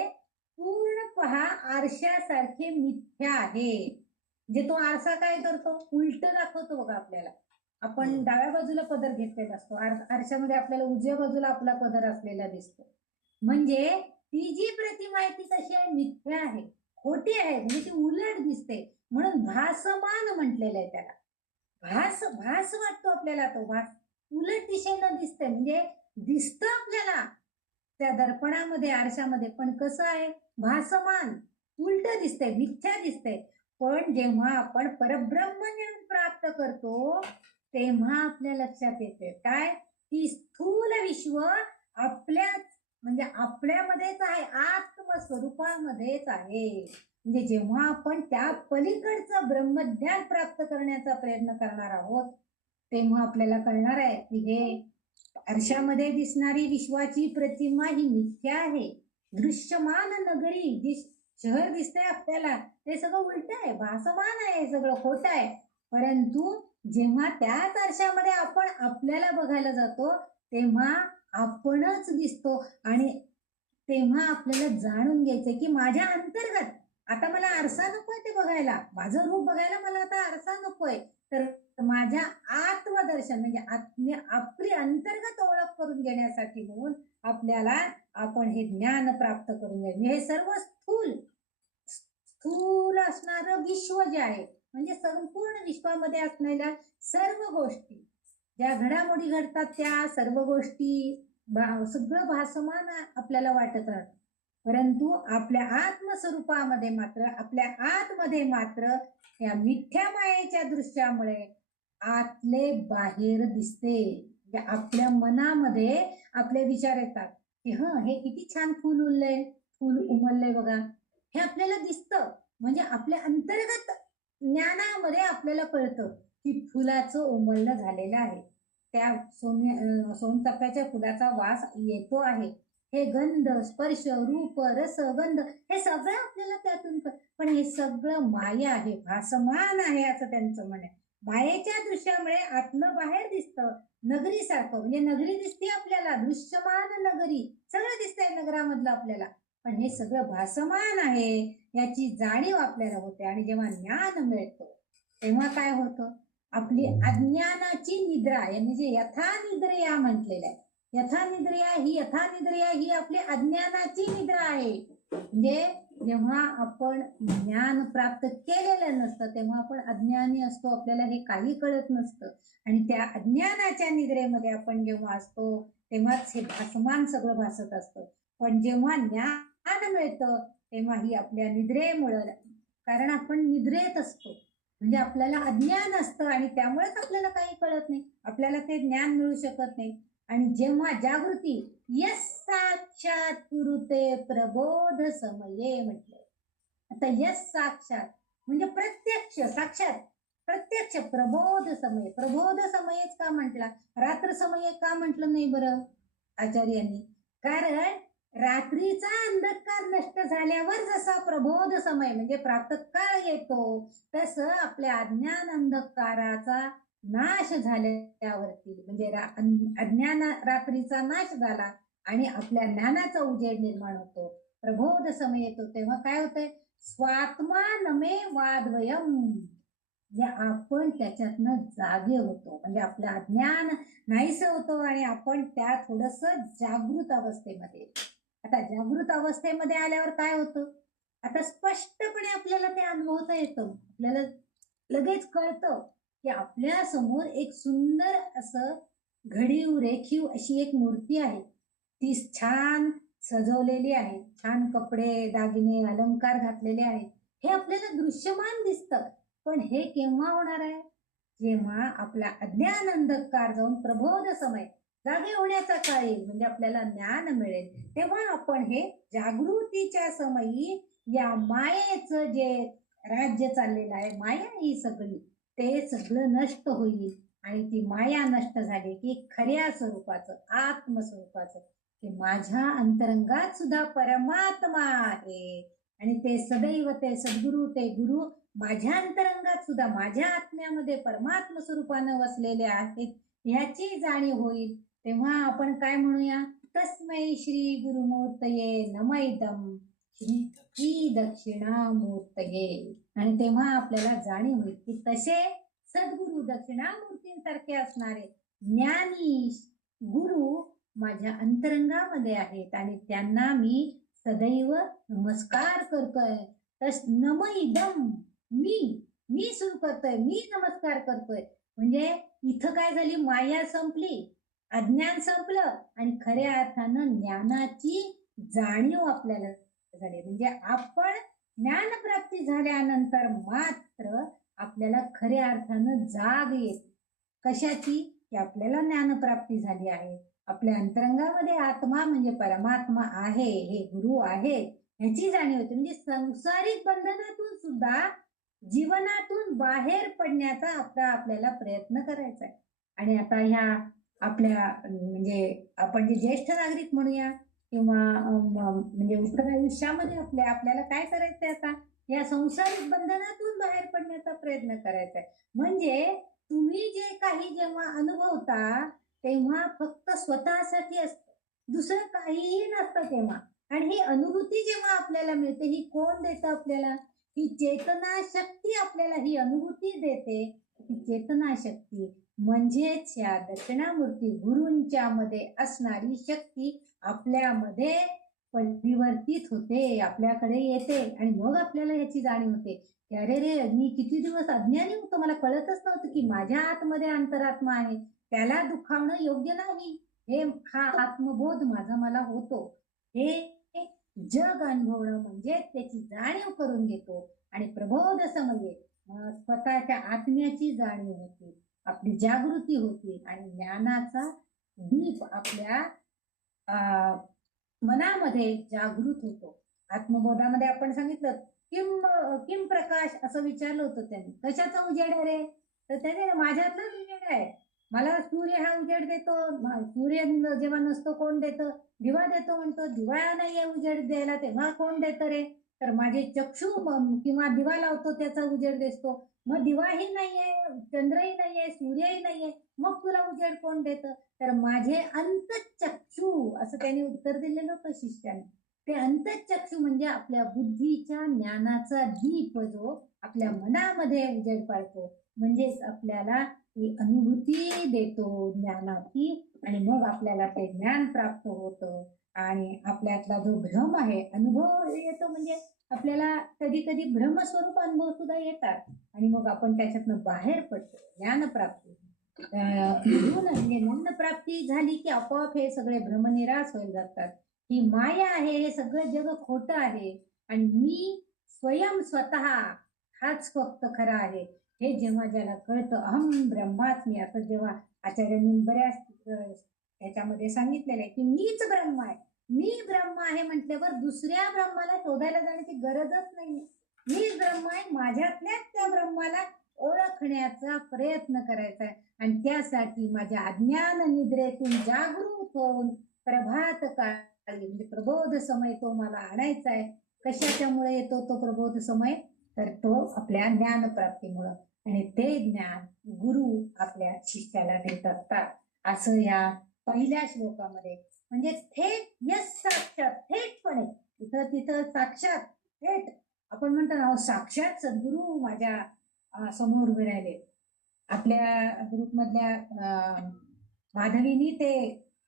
पूर्ण पहा आरशासारखे मिथ्या आहे. म्हणजे तो आरसा काय करतो, उलट दाखवतो. बघा, आपल्याला आपण डाव्या बाजूला पदर घेतलेला असतो, आरशामध्ये आपल्याला उजव्या बाजूला आपला पदर असलेला दिसतो. म्हणजे ती जी प्रतिमा आहे ती कशी आहे, मिथ्या आहे, खोटी आहे, म्हणजे ती उलट दिसते. म्हणून भासमान म्हटलेलं आहे त्याला. भास वाटतो आपल्याला, तो भास उलट दिशेनं दिसते, म्हणजे दिसतं आपल्याला त्या दर्पणामध्ये आरशामध्ये, पण कसं आहे, भासमान, उलट दिसते, मिथ्या दिसते. पण जेव्हा आपण परब्रह्म ज्ञान प्राप्त करतो तेव्हा आपल्या लक्षात येते काय, की स्थूल विश्व आपल्याच म्हणजे आपल्यामध्येच आहे, आत्मस्वरूपामध्येच आहे. म्हणजे जेव्हा आपण त्या पलीकडचं ब्रह्मज्ञान प्राप्त करण्याचा प्रयत्न करणार आहोत तेव्हा आपल्याला कळणार आहे की हे आरशामध्ये दिसणारी विश्वाची प्रतिमा ही मिथ्या आहे. दृश्यमान नगरी, जी शहर दिसतंय आपल्याला ते सगळं उलट आहे, भासमान आहे, सगळं खोटं आहे. परंतु जेव्हा त्याच आरशामध्ये आपण आपल्याला बघायला जातो तेव्हा आपणच दिसतो. आणि तेव्हा आपल्याला जाणून घ्यायचंय की माझ्या अंतर्गत आता मला आरसा नकोय ते बघायला, माझं रूप बघायला मला आता आरसा नकोय, तर माझ्या आत्मदर्शन म्हणजे आपली अंतर्गत ओळख करून घेण्यासाठी म्हणून आपल्याला आपण हे ज्ञान प्राप्त करून घ्यायचं. हे सर्व स्थूल असणारं विश्व जे आहे, म्हणजे संपूर्ण विश्वामध्ये असलेल्या सर्व गोष्टी, ज्या घडामोडी घडतात त्या सर्व गोष्टी सगळं भासमान आपल्याला वाटत राहतं. परंतु आपल्या आत्मस्वरूपामध्ये मात्र, आपल्या आतमध्ये मात्र या मिथ्या मायेच्या दृश्यामुळे आतले बाहेर दिसते. म्हणजे आपल्या मनामध्ये आपले विचार येतात की हे किती छान फूल उमललंय बघा, हे आपल्याला दिसतं. म्हणजे आपल्या अंतर्गत ज्ञानामध्ये आपल्याला कळतं की फुलाचं उमलणं झालेलं आहे, त्या सोनचाफ्याच्या फुलाचा वास येतो आहे, हे गंध, स्पर्श, रूप, रस, गंध हे सगळं आपल्याला त्यातून, पण हे सगळं माया आहे, भासमान आहे असं त्यांचं म्हण आहे. मायेच्या दृश्यामुळे आतलं बाहेर दिसतं नगरीसारखं, म्हणजे नगरी दिसते आपल्याला, दृश्यमान नगरी सगळं दिसतंय नगरामधलं आपल्याला, पण हे सगळं भासमान आहे याची जाणीव आपल्याला होते. आणि जेव्हा ज्ञान मिळतं तेव्हा काय होतं, आपली अज्ञानाची निद्रा, यांनी जे यथा निद्रया म्हटलेलं आहे, यथा निद्रया ही आपली अज्ञानाची निद्रा आहे. म्हणजे जेव्हा आपण ज्ञान प्राप्त केलेलं नसतं तेव्हा आपण अज्ञानी असतो, आपल्याला हे काही कळत नसतं. आणि त्या अज्ञानाच्या निद्रेमध्ये आपण जेव्हा असतो तेव्हाच हे भासमान सगळं भासत असतं. पण जेव्हा ज्ञान मिळतं तेव्हा ही आपल्या निद्रेमुळं, कारण आपण निद्रेत असतो, म्हणजे आपल्याला अज्ञान असतं आणि त्यामुळेच आपल्याला काही कळत नाही, आपल्याला ते ज्ञान मिळू शकत नाही. आणि जेव्हा जागृती यस साक्षात कुरुते प्रबोध समये म्हटलंय. आता यस साक्षात म्हणजे प्रत्यक्ष, साक्षात प्रत्यक्ष. प्रबोध समय, प्रबोध समयच का म्हटला, रात्र समय का म्हटलं नाही बरं आचार्यांनी? कारण रात्रीचा अंधकार नष्ट झाल्यावर जसा प्रबोध समय म्हणजे प्रातःकाळ येतो, तसं आपल्या अज्ञान अंधकाराचा नाश झाल्यावरती म्हणजे अज्ञान रात्रीचा नाश झाला आणि आपल्या ज्ञानाचा उजेड निर्माण होतो, प्रबोध समय येतो, तेव्हा काय होतंय? स्वात्मा नमे वाद्वयम, म्हणजे आपण त्याच्यातनं जागे होतो, म्हणजे आपलं अज्ञान नाहीसं होतं आणि आपण त्या थोडस जागृत अवस्थेमध्ये. आता जागृत अवस्थेमध्ये आल्यावर काय होतं? आता स्पष्टपणे आपल्याला ते अनुभवता येतं, आपल्याला लगेच कळतं की आपल्या समोर एक सुंदर असं घडीव रेखीव अशी एक मूर्ती आहे, ती छान सजवलेली आहे, छान कपडे दागिने अलंकार घातलेले आहेत, हे आपल्याला दृश्यमान दिसतं. पण हे केव्हा होणार आहे? जेव्हा आपला अज्ञान अंधकार जाऊन प्रबोध समय, जागे होण्याचा काळ येईल, म्हणजे आपल्याला ज्ञान मिळेल, तेव्हा आपण हे जागृतीच्या समयी या मायेचं जे राज्य चाललेलं आहे, माया ही सगळी, ते सगळं नष्ट होईल. आणि ती माया नष्ट झाली की खऱ्या स्वरूपाचं, आत्मस्वरूपाचं, की माझ्या अंतरंगात सुद्धा परमात्मा आहे आणि ते सदैव ते सद्गुरु, ते गुरु माझ्या अंतरंगात सुद्धा माझ्या आत्म्यामध्ये परमात्म स्वरूपानं वसलेले आहेत, ह्याची जाणीव होईल. तेव्हा आपण काय म्हणूया? तस्मै श्री गुरुमूर्तये नमैदम श्री दक्षिणामूर्तये. आणि तेव्हा आपल्याला जाणीव होईल की तसे सद्गुरु दक्षिणामूर्तींसारखे असणारे ज्ञानी गुरु माझ्या अंतरंगामध्ये आहेत आणि त्यांना मी सदैव नमस्कार करतोय. तस नम इदम, मी सुरू करतोय, मी नमस्कार करतोय. म्हणजे इथं काय झाली? माया संपली, अज्ञान संपलं आणि खऱ्या अर्थानं ज्ञानाची जाणीव आपल्याला झाली. म्हणजे आपण ज्ञानप्राप्ती झाल्यानंतर मात्र आपल्याला खऱ्या अर्थानं जाग येते. कशाची? की आपल्याला ज्ञानप्राप्ती झाली आहे, आपल्या अंतरंगामध्ये आत्मा म्हणजे परमात्मा आहे, हे गुरु आहे, ह्याची जाणीव होते. म्हणजे सांसारिक बंधनातून सुद्धा जीवनातून बाहेर पडण्याचा आपल्याला प्रयत्न करायचा आहे. आणि आता ह्या आपल्या म्हणजे आपण जे ज्येष्ठ नागरिक म्हणूया किंवा म्हणजे उत्तर आयुष्यामध्ये आपल्याला काय करायचंय? आता या संसारिक बंधनातून बाहेर पडण्याचा प्रयत्न करायचा आहे. म्हणजे तुम्ही जे काही जेव्हा अनुभवता तेव्हा फक्त स्वतःसाठी असतं, दुसरं काहीही नसतं तेव्हा. आणि ही अनुभूती जेव्हा आपल्याला मिळते, ही कोण देतं आपल्याला? ही चेतना शक्ती आपल्याला ही अनुभूती देते. ही चेतना शक्ती म्हणजेच या दक्षिणामूर्ती गुरूंच्या मध्ये असणारी शक्ती आपल्यामध्ये परिवर्तित होते, आपल्याकडे येते आणि मग आपल्याला याची जाणीव होते की अरे रे, मी किती दिवस अज्ञानी होतो, मला कळतच नव्हतं की माझ्या आतमध्ये अंतरात्मा आहे, त्याला दुखावणं योग्य नाही. हे हा आत्मबोध माझा मला होतो, हे जग अनुभवणं म्हणजे त्याची जाणीव करून घेतो. आणि प्रबोध समये स्वतःच्या आत्म्याची जाणीव होती, आपली जागृती होती आणि ज्ञानाचा दीप आपल्या मनामध्ये जागृत होतो. आत्मबोधामध्ये आपण सांगितलं किम प्रकाश असं विचारलं होतं त्यांनी, कशाचा उजेड आहे रे? तर त्याने माझ्यातलाच उजेड आहे, मला सूर्य हा उजेड देतो, सूर्य जेव्हा नसतो कोण देतं? दिवा देतो म्हणतो, दिवा नाहीये उजेड द्यायला, तेव्हा कोण देतं रे? तर माझे चक्षु किंवा दिवा लावतो त्याचा उजेड दिसतो, मग दिवाही नाहीये, चंद्रही नाहीये, सूर्यही नाहीये, मग तुला उजेड कोण देतं? तर माझे अंतःचक्षु, असं त्यांनी उत्तर दिलेलं होतं शिष्याने. ते अंतःचक्षु म्हणजे आपल्या बुद्धीच्या ज्ञानाचा दीप जो आपल्या मनामध्ये उजेड पाडतो, म्हणजेच आपल्याला ती अनुभूती देतो ज्ञानाची आणि मग आपल्याला ते ज्ञान प्राप्त होतं आणि आपल्यातला जो भ्रम आहे, अनुभव येतो म्हणजे आपल्याला कधी कधी भ्रमस्वरूप अनुभव सुद्धा येतात आणि मग आपण त्याच्यातनं बाहेर पडतो, ज्ञानप्राप्ती. ज्ञानप्राप्ती झाली की आपोआप हे सगळे भ्रमनिरास होईल जातात. ही माया आहे, हे सगळं जग खोटं आहे आणि मी स्वतः हाच फक्त खरा आहे. हे जेव्हा ज्याला कळतं, अहम ब्रह्मास्मी, आता जेव्हा आचार्यांनी बऱ्याच ह्याच्यामध्ये सांगितलेलं आहे की मीच ब्रह्म आहे, मी ब्रह्म आहे म्हटल्यावर दुसऱ्या ब्रह्माला शोधायला जाण्याची गरजच नाही. मीच ब्रह्म आहे, माझ्यातल्याच त्या ब्रह्माला ओळखण्याचा प्रयत्न करायचा आहे. आणि त्यासाठी माझ्या अज्ञान निद्रेतून जागृत होऊन प्रभात काळी म्हणजे प्रबोध समय तो मला आणायचा आहे. कशाच्यामुळे येतो तो प्रबोध समय? तर तो आपल्या ज्ञानप्राप्तीमुळं. आणि ते ज्ञान गुरु आपल्या शिष्याला देत असतात. असं या पहिल्या श्लोकामध्ये म्हणजे थेट यश साक्षात थेटपणे तिथं साक्षात थेट आपण म्हणतो ना साक्षात सद्गुरु माझ्या समोर उभे राहिले. आपल्या ग्रुपमधल्या माधवीनी ते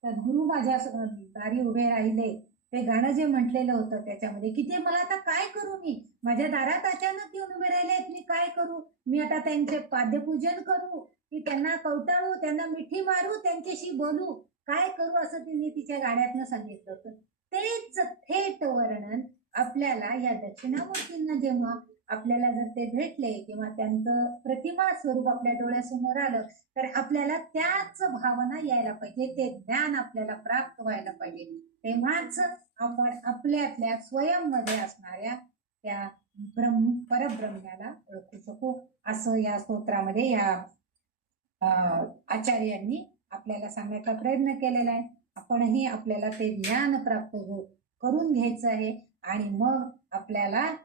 सद्गुरु माझ्या दारी उभे राहिले ते गाणं जे म्हटलेलं होतं त्याच्यामध्ये की ते मला आता काय करू, मी माझ्या दारात अचानक येऊन उभे राहिलेत, मी काय करू, मी आता त्यांचे पाद्यपूजन करू की त्यांना कवटाळू, त्यांना मिठी मारू, त्यांच्याशी बोलू, काय करू, असं तिने तिच्या गाण्यातनं सांगितलं होतं. तेच थेट वर्णन आपल्याला या दक्षिणामूर्तींना जेव्हा आपल्याला जर ते भेटले किंवा त्यांचं प्रतिमा स्वरूप आपल्या डोळ्यासमोर आलं तर आपल्याला त्याच भावना यायला पाहिजे, ते ज्ञान आपल्याला प्राप्त व्हायला पाहिजे. तेव्हाच आपण आपल्यातल्या स्वयंमध्ये असणाऱ्या त्या परब्रह्म्याला ओळखू शकू. असं या स्तोत्रामध्ये या आचार्यांनी आपल्याला सांगण्याचा प्रयत्न केलेला आहे. आपणही आपल्याला ते ज्ञान प्राप्त करून घ्यायचं आहे. आणि मग आपल्याला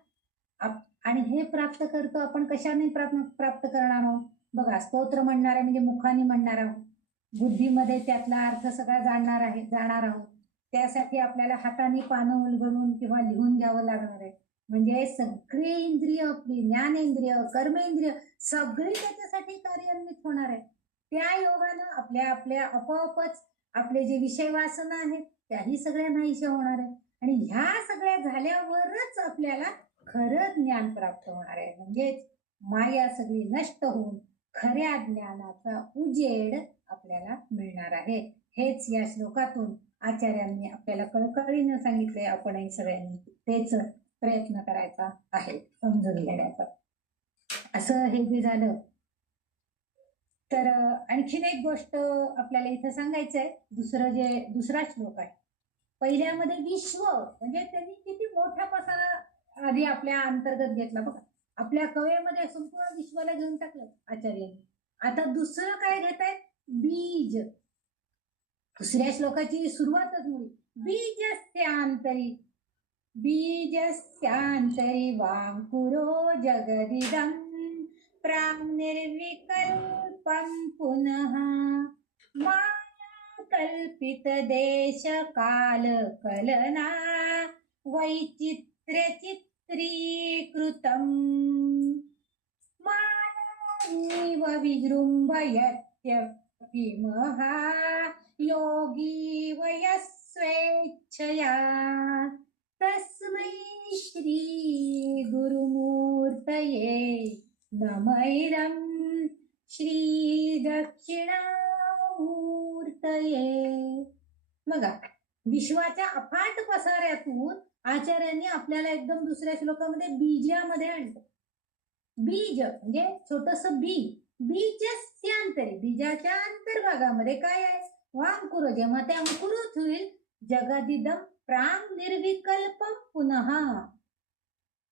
आणि हे प्राप्त करतो आपण कशाने प्राप्त करणार आहोत? बघा, स्तोत्र म्हणणार आहे म्हणजे मुखाने म्हणणार आहोत, बुद्धीमध्ये त्यातला अर्थ सगळा जाणार आहोत. त्यासाठी आपल्याला हाताने पानं उलगडून किंवा लिहून घ्यावं लागणार आहे. म्हणजे सगळी इंद्रिय, आपली ज्ञानेंद्रिय, कर्मेंद्रिय सगळी त्याच्यासाठी कार्यान्वित होणार आहे. त्या योगानं आपल्या आपोआपच आपले जे विषय वासना आहेत त्याही सगळ्या नाहीशा होणार आहे. आणि ह्या सगळ्या झाल्यावरच आपल्याला खरं ज्ञान प्राप्त होणार आहे. म्हणजेच माया सगळी नष्ट होऊन खऱ्या ज्ञानाचा उजेड आपल्याला मिळणार आहे. हेच या श्लोकातून आचार्यांनी आपल्याला कळकळीनं सांगितले. आपणही सगळ्यांनी तेच प्रयत्न करायचा आहे समजून घेण्याचा. असं हे जे झालं तर आणखीन एक गोष्ट आपल्याला इथं सांगायचं आहे. दुसरा श्लोक आहे. पहिल्यामध्ये विश्व म्हणजे त्यांनी किती मोठा पसारा आधी आपल्या अंतर्गत घेतला बघा, आपल्या कवेमध्ये संपूर्ण विश्वाला घेऊन टाकलं आचार्यांनी. आता दुसरं काय घेत आहे? बीज. दुसऱ्या श्लोकाची सुरुवातच मुली बीजस्यांतरी वांकुरो जगदिदं प्राङ्निर्विकल्पं पुनः माया कल्पित देश काल कलना वैचित्र्य चित्रीकृतम् मायानिव विजृम्भयत्यपि महा योगी वयस्वेच्छया तस्मै श्री गुरुमूर्तये नमैरं श्री दक्षिणामूर्तये. बघा, विश्वाच्या अफाट पसाऱ्यातून आचार्यांनी आपल्याला एकदम दुसऱ्या श्लोकामध्ये बीजामध्ये आणलं. बीज म्हणजे छोटस बी, बीजस्यांतरी बीजाच्या अंतर्भागामध्ये काय आहे? वांकुर. जेव्हा ते अंकुरित होईल जगदिदम प्रांग निर्विकल्पम पुनः.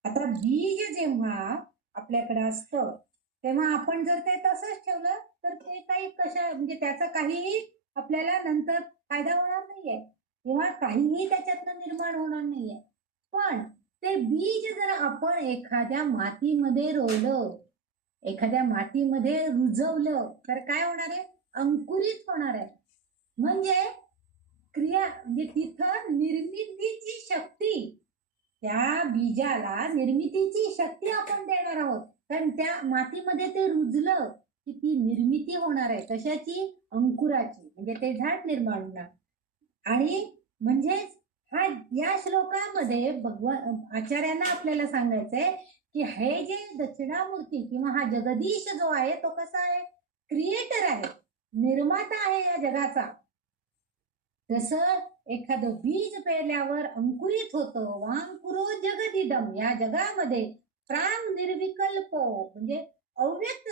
आता बीज जेव्हा आपल्याकडे असतं तेव्हा आपण जर ते तसंच ठेवलं तर ते काही म्हणजे त्याचा काहीही आपल्याला नंतर फायदा होणार नाहीये किंवा काहीही त्याच्यातनं निर्माण होणार नाहीये. पण ते बीज जर आपण एखाद्या मातीमध्ये रोवलं, एखाद्या मातीमध्ये रुजवलं तर काय होणार आहे? अंकुरित होणार आहे. म्हणजे क्रिया म्हणजे तिथं निर्मितीची शक्ती, त्या बीजाला निर्मितीची शक्ती आपण देणार आहोत. कारण त्या मातीमध्ये ते रुजलं की ती निर्मिती होणार आहे. कशाची? अंकुराची. म्हणजे ते झाड निर्माण होणार. आणि म्हणजे हा या श्लोकामध्ये आचार्यांना आपल्याला सांगायचंय की हे जे दक्षिणामूर्ती किंवा हा जगदीश जो आहे तो कसा आहे? क्रिएटर आहे, निर्माता आहे या जगाचा. जसं एखादं बीज पेरल्यावर अंकुरित होतं, वांकुरो जगदिदम, या जगामध्ये प्रांग निर्विकल्प म्हणजे अव्यक्त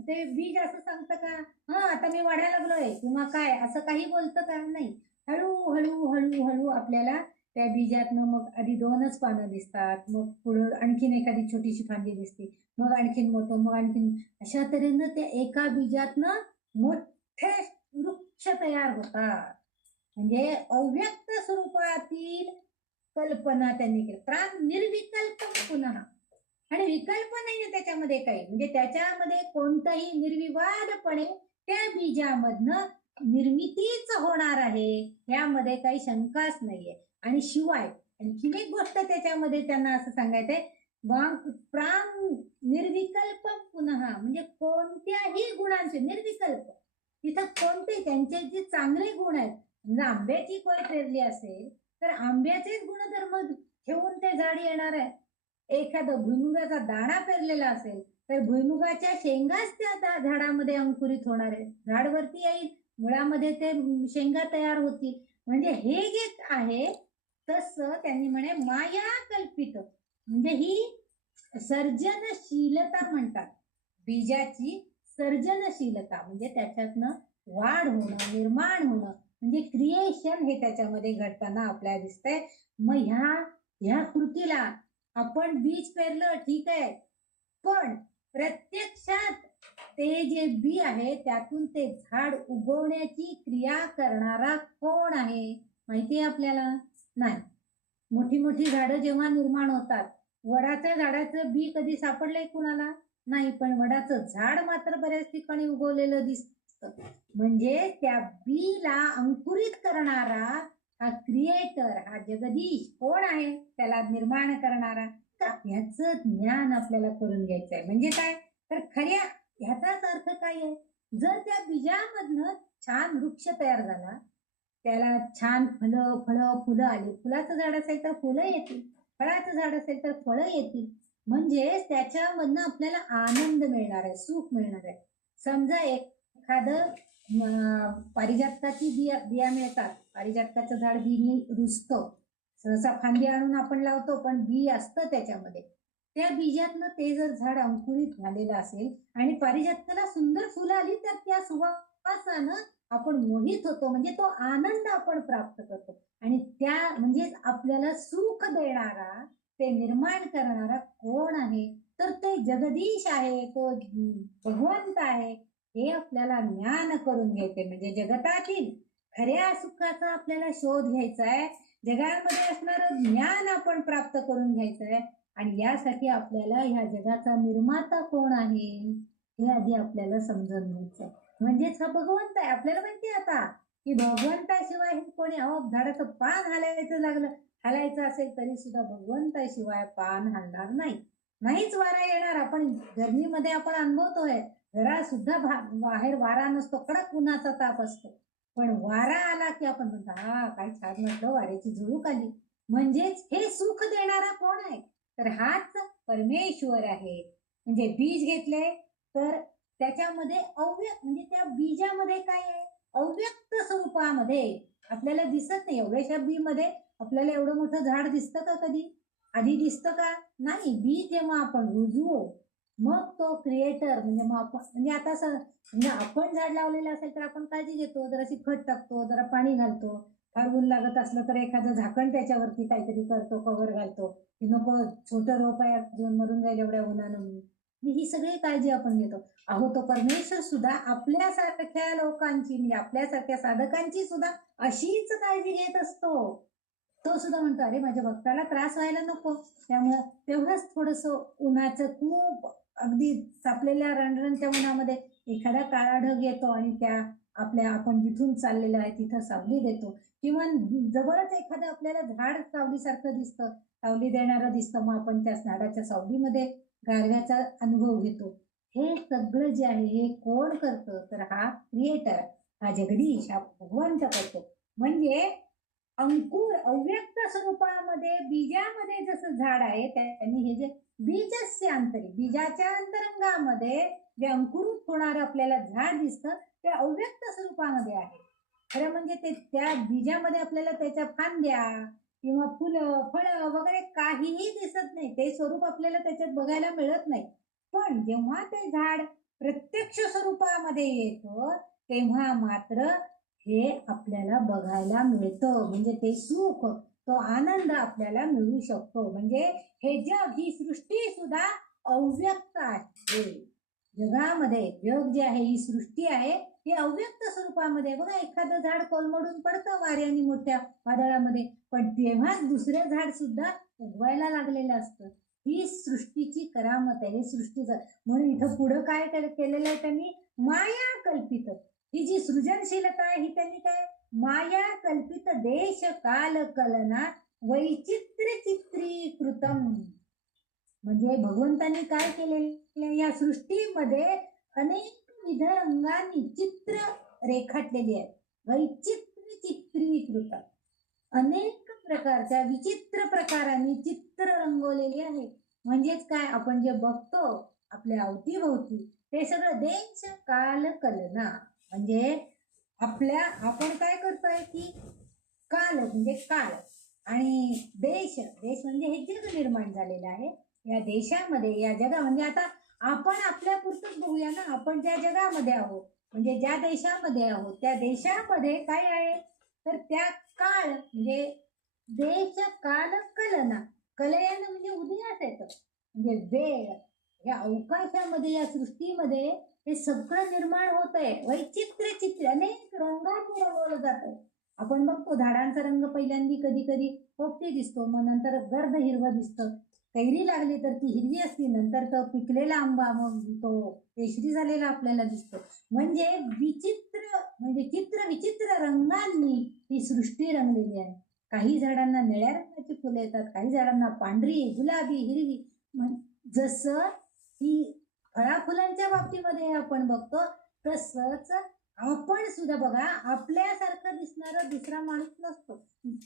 ते बीज असं सांगतं का हा आता मी वाढायला लागलोय किंवा काय असं काही बोलतं का? नाही. हळूहळू हळूहळू आपल्याला त्या बीजातनं मग आधी 2च पानं दिसतात, मग पुढं आणखीन एखादी छोटीशी फांदी दिसते, मग आणखीन मोठं, मग आणखीन अशा तऱ्हेनं त्या एका बीजातनं मोठे वृक्ष तयार होतात. म्हणजे अव्यक्त स्वरूपातील कल्पना त्यांनी केली. प्राण निर्विकल्प पुन्हा, आणि विकल्प नाहीये त्याच्यामध्ये काही, म्हणजे त्याच्यामध्ये कोणताही निर्विवादपणे त्या बीजामधनं निर्मितीच होणार आहे, यामध्ये काही शंकाच नाहीये. आणि शिवाय आणखीन एक गोष्ट त्याच्यामध्ये त्यांना असं सांगायचंय, प्राण निर्विकल्प पुन्हा, म्हणजे कोणत्याही गुणांचे निर्विकल्प, तिथं कोणते त्यांचे जे चांगले गुण आहेत, म्हणजे आंब्याची फळ पेरली असेल तर आंब्याचेच गुणधर्म ठेवून ते झाड येणार आहे. एखादा भुईमुगाचा दाणा पेरलेला असेल तर भुईमुगाच्या शेंगाच त्या झाडामध्ये अंकुरित होणार आहे, झाड वरती येईल, मुळामध्ये ते शेंगा तयार होतील. म्हणजे हे जे आहे तसं त्यांनी म्हणे माया कल्पित, म्हणजे ही सर्जनशीलता म्हणतात, बीजाची सर्जनशीलता, म्हणजे त्याच्यातनं वाढ होणं, निर्माण होणं, म्हणजे क्रिएशन हे त्याच्यामध्ये घडताना आपल्याला दिसतंय. मग ह्या कृतीला आपण बीज पेरलं ठीक आहे, पण प्रत्यक्षात ते जे बी आहे त्यातून ते झाड उगवण्याची क्रिया करणारा कोण आहे माहिती आहे आपल्याला? नाही. मोठी मोठी झाडं जेव्हा निर्माण होतात, वडाच्या झाडाचं बी कधी सापडलंय कुणाला? नाही. पण वडाचं झाड मात्र बऱ्याच ठिकाणी उगवलेलं दिसतं. म्हणजे त्या बीला अंकुरित करणारा हा क्रिएटर, हा जगदीश कोण आहे, त्याला निर्माण करणारा, ह्याचं ज्ञान आपल्याला करून घ्यायचं आहे. म्हणजे काय तर खऱ्या ह्याचाच अर्थ काय आहे, जर त्या बीजामधनं छान वृक्ष तयार झाला, त्याला छान फळं आली, फुलाचं झाड असेल तर फुलं येतील, फळाचं झाड असेल तर फळं येतील, म्हणजेच त्याच्यामधनं आपल्याला आनंद मिळणार आहे, सुख मिळणार आहे. समजा एखादं पारिजातकाची बिया मिळतात, पारिजातकाचं झाड बी रुजतं, सहसा फांदी आणून आपण लावतो पण बी असतं त्याच्यामध्ये, त्या बीजातनं ते जर झाड अंकुरित झालेलं असेल आणि पारिजातकाला सुंदर फुलं आली तर त्या सुवासानं आपण मोहित होतो, म्हणजे तो आनंद आपण प्राप्त करतो. आणि त्या म्हणजेच आपल्याला सुख देणारा, ते निर्माण करणारा कोण आहे तर ते जगदीश आहे, तो भगवंत आहे, हे आपल्याला ज्ञान करून घ्यायचे. म्हणजे जगतातील खऱ्या सुखाचा आपल्याला शोध घ्यायचा आहे, जगामध्ये असणारं ज्ञान आपण प्राप्त करून घ्यायचं आहे. आणि यासाठी आपल्याला ह्या जगाचा निर्माता कोण आहे हे आधी आपल्याला समजून घ्यायचं. म्हणजेच हा भगवंत आहे. आपल्याला माहिती आता की भगवंताशिवाय कोणी, झाडाचं पान हलायचं असेल तरी सुद्धा भगवंताशिवाय पान हलणार नाही, नाहीच वारा येणार. आपण गरमीमध्ये आपण अनुभवतोय, घरात सुद्धा बाहेर वारा नसतो, कडक उन्हाचा ताप असतो, पण वारा आला की आपण म्हणतो हा काय छान म्हटलं, वाऱ्याची झुळूक आली. म्हणजेच हे सुख देणारा कोण आहे तर हाच परमेश्वर आहे. म्हणजे बीज घेतले तर त्याच्यामध्ये अव्यक्त, म्हणजे त्या बीजामध्ये काय आहे, अव्यक्त स्वरूपामध्ये आपल्याला दिसत नाही. एवढ्याशा बी मध्ये आपल्याला एवढं मोठं झाड दिसतं का? कधी आधी दिसतं का? नाही. बी जेव्हा आपण रुजवू मग तो क्रिएटर, म्हणजे मग आपण, म्हणजे आता म्हणजे आपण झाड लावलेलं असेल तर आपण काळजी घेतो, जराशी खत टाकतो, जरा पाणी घालतो, फार ऊन लागत असलं तर एखादं झाकण त्याच्यावरती काहीतरी करतो, कव्हर घालतो, की नको छोटं रोप आहे अजून मरून जाईल एवढ्या उन्हानं, ही सगळी काळजी आपण घेतो. अहो तो परमेश्वर सुद्धा आपल्यासारख्या लोकांची, म्हणजे आपल्यासारख्या साधकांची सुद्धा अशीच काळजी घेत असतो. तो सुद्धा म्हणतो अरे माझ्या भक्ताला त्रास व्हायला नको, त्यामुळं तेवढंच थोडस उन्हाचं, खूप अगदी तापलेल्या रणरणच्या उन्हामध्ये एखादा काळा ढग येतो आणि त्या आपण जिथून चाललेलो आहे तिथं सावली देतो, किंवा जवळच एखादं आपल्याला झाड सावलीसारखं दिसतं, सावली देणारं दिसतं, मग आपण त्या झाडाच्या सावलीमध्ये गारव्याचा अनुभव घेतो. हे सगळं जे आहे हे कोण करतं तर हा क्रिएटर, हा जगदीश, हा भगवंत करतो. म्हणजे अंकुर अव्यक्त स्वरूपामध्ये बीजामध्ये जसं झाड आहे, त्यांनी हे जे बीजस्य अंतरी, बीजाच्या अंतरंगामध्ये जे अंकुरित होणारं आपल्याला झाड दिसतं ते अव्यक्त स्वरूपामध्ये आहे. खरं म्हणजे ते त्या बीजामध्ये आपल्याला त्याच्या फांद्या किंवा फुलं, फळं वगैरे काहीही दिसत नाही, ते स्वरूप आपल्याला त्याच्यात बघायला मिळत नाही. पण जेव्हा ते झाड प्रत्यक्ष स्वरूपामध्ये येतो तेव्हा मात्र हे आपल्याला बघायला मिळतं. म्हणजे ते सुख, तो आनंद आपल्याला मिळू शकतो. म्हणजे हे जग, ही सृष्टी सुद्धा अव्यक्त आहे. जगामध्ये जग जे आहे, ही सृष्टी आहे, हे अव्यक्त स्वरूपामध्ये. बघा, एखादं झाड कोलमडून पडतं वाऱ्याने मोठ्या वादळामध्ये, पण तेव्हाच दुसरं झाड सुद्धा उगवायला लागलेलं असतं. ही सृष्टीची करामत आहे, हे सृष्टीचं. म्हणून इथं पुढं काय केलेलं आहे त्यांनी? माया कल्पित. ही जी सृजनशीलता आहे, ही त्यांनी काय? माया कल्पित देश काल कलना वैचित्र्य चित्रीकृतम. म्हणजे भगवंतांनी काय केलेलं? या सृष्टीमध्ये अनेक विध रंगांनी चित्र रेखाटलेली आहे. वैचित्र्य चित्रीकृत, अनेक प्रकारच्या विचित्र प्रकारांनी चित्र रंगवलेली आहे. म्हणजेच काय? आपण जे बघतो आपल्या अवतीभोवती ते सगळं देश काल कलना. म्हणजे आपण काय करतोय की काल म्हणजे काळ आणि देश, देश म्हणजे हे जग निर्माण झालेलं आहे. या देशामध्ये, या जगा म्हणजे आता आपण आपल्या पुरतच बघूया ना. आपण ज्या जगामध्ये आहोत, म्हणजे ज्या देशामध्ये आहोत, त्या देशामध्ये काय आहे? तर त्या काळ म्हणजे देश काल कलना. कलयन म्हणजे उदयास येतं, म्हणजे वेळ. या अवकाशामध्ये, या सृष्टीमध्ये हे सगळं निर्माण होत आहे. वैचित्र्य चित्र अनेक रंगांनी रंगवलं जात आहे. आपण बघतो झाडांचा रंग पहिल्यांदा कधी कधी पोपटी दिसतो, मग नंतर गर्द हिरवं दिसतं. कैरी लागली तर ती हिरवी असते, नंतर तो पिकलेला आंबा मग तो केशरी झालेला आपल्याला दिसतो. म्हणजे विचित्र, म्हणजे चित्र विचित्र रंगांनी ही सृष्टी रंगलेली आहे. काही झाडांना निळ्या रंगाची फुलं येतात, काही झाडांना पांढरी, गुलाबी, हिरवी. जसं ही फळाफुलांच्या बाबतीमध्ये आपण बघतो, तसंच आपण सुद्धा बघा, आपल्यासारखं दिसणारा दुसरा माणूस नसतो.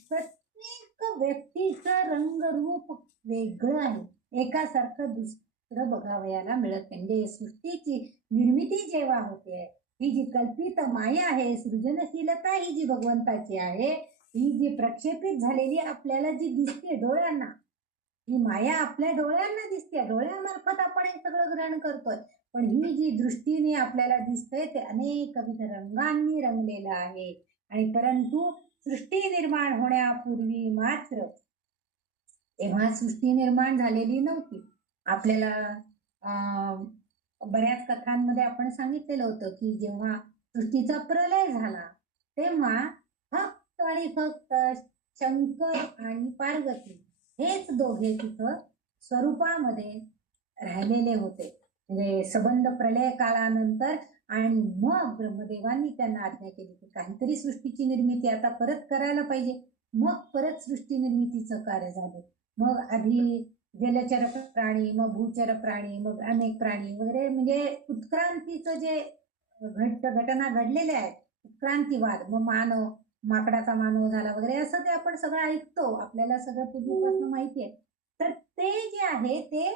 प्रत्येक व्यक्तीचं रंगरूप वेगळं आहे, एकासारखं दुसरं बघावयाला मिळत नाही. म्हणजे सृष्टीची निर्मिती जेव्हा होते, ही जी कल्पित माया आहे, सृजनशीलता ही जी भगवंताची आहे, ही जी प्रक्षेपित झालेली आपल्याला जी दिसते डोळ्यांना, ही माया आपल्या डोळ्यांना दिसते, डोळ्यामार्फत आपण हे सगळं ग्रहण करतोय. पण ही जी दृष्टीने आपल्याला दिसतंय ते अनेक विध रंगांनी रंगलेलं आहे. आणि परंतु सृष्टी निर्माण होण्यापूर्वी मात्र, तेव्हा सृष्टी निर्माण झालेली नव्हती. आपल्याला बऱ्याच कथांमध्ये आपण सांगितलेलं होतं की जेव्हा सृष्टीचा प्रलय झाला तेव्हा फक्त आणि फक्त शंकर आणि पार्वती हेच दोघे तिथं स्वरूपामध्ये राहिलेले होते. म्हणजे संबंध प्रलय काळानंतर. आणि मग ब्रह्मदेवांनी त्यांना आज्ञा केली की काहीतरी सृष्टीची निर्मिती आता परत करायला पाहिजे. मग परत सृष्टी निर्मितीचं कार्य झालं. मग आधी जलचर प्राणी, मग भूचर प्राणी, मग अनेक प्राणी वगैरे, म्हणजे उत्क्रांतीचं जे घटना घडलेल्या आहेत, उत्क्रांतीवाद. मग मानव, माकडाचा मानव झाला वगैरे, असं ते आपण सगळं ऐकतो, आपल्याला सगळं पूर्वीपासून माहिती आहे. तर ते जे आहे ते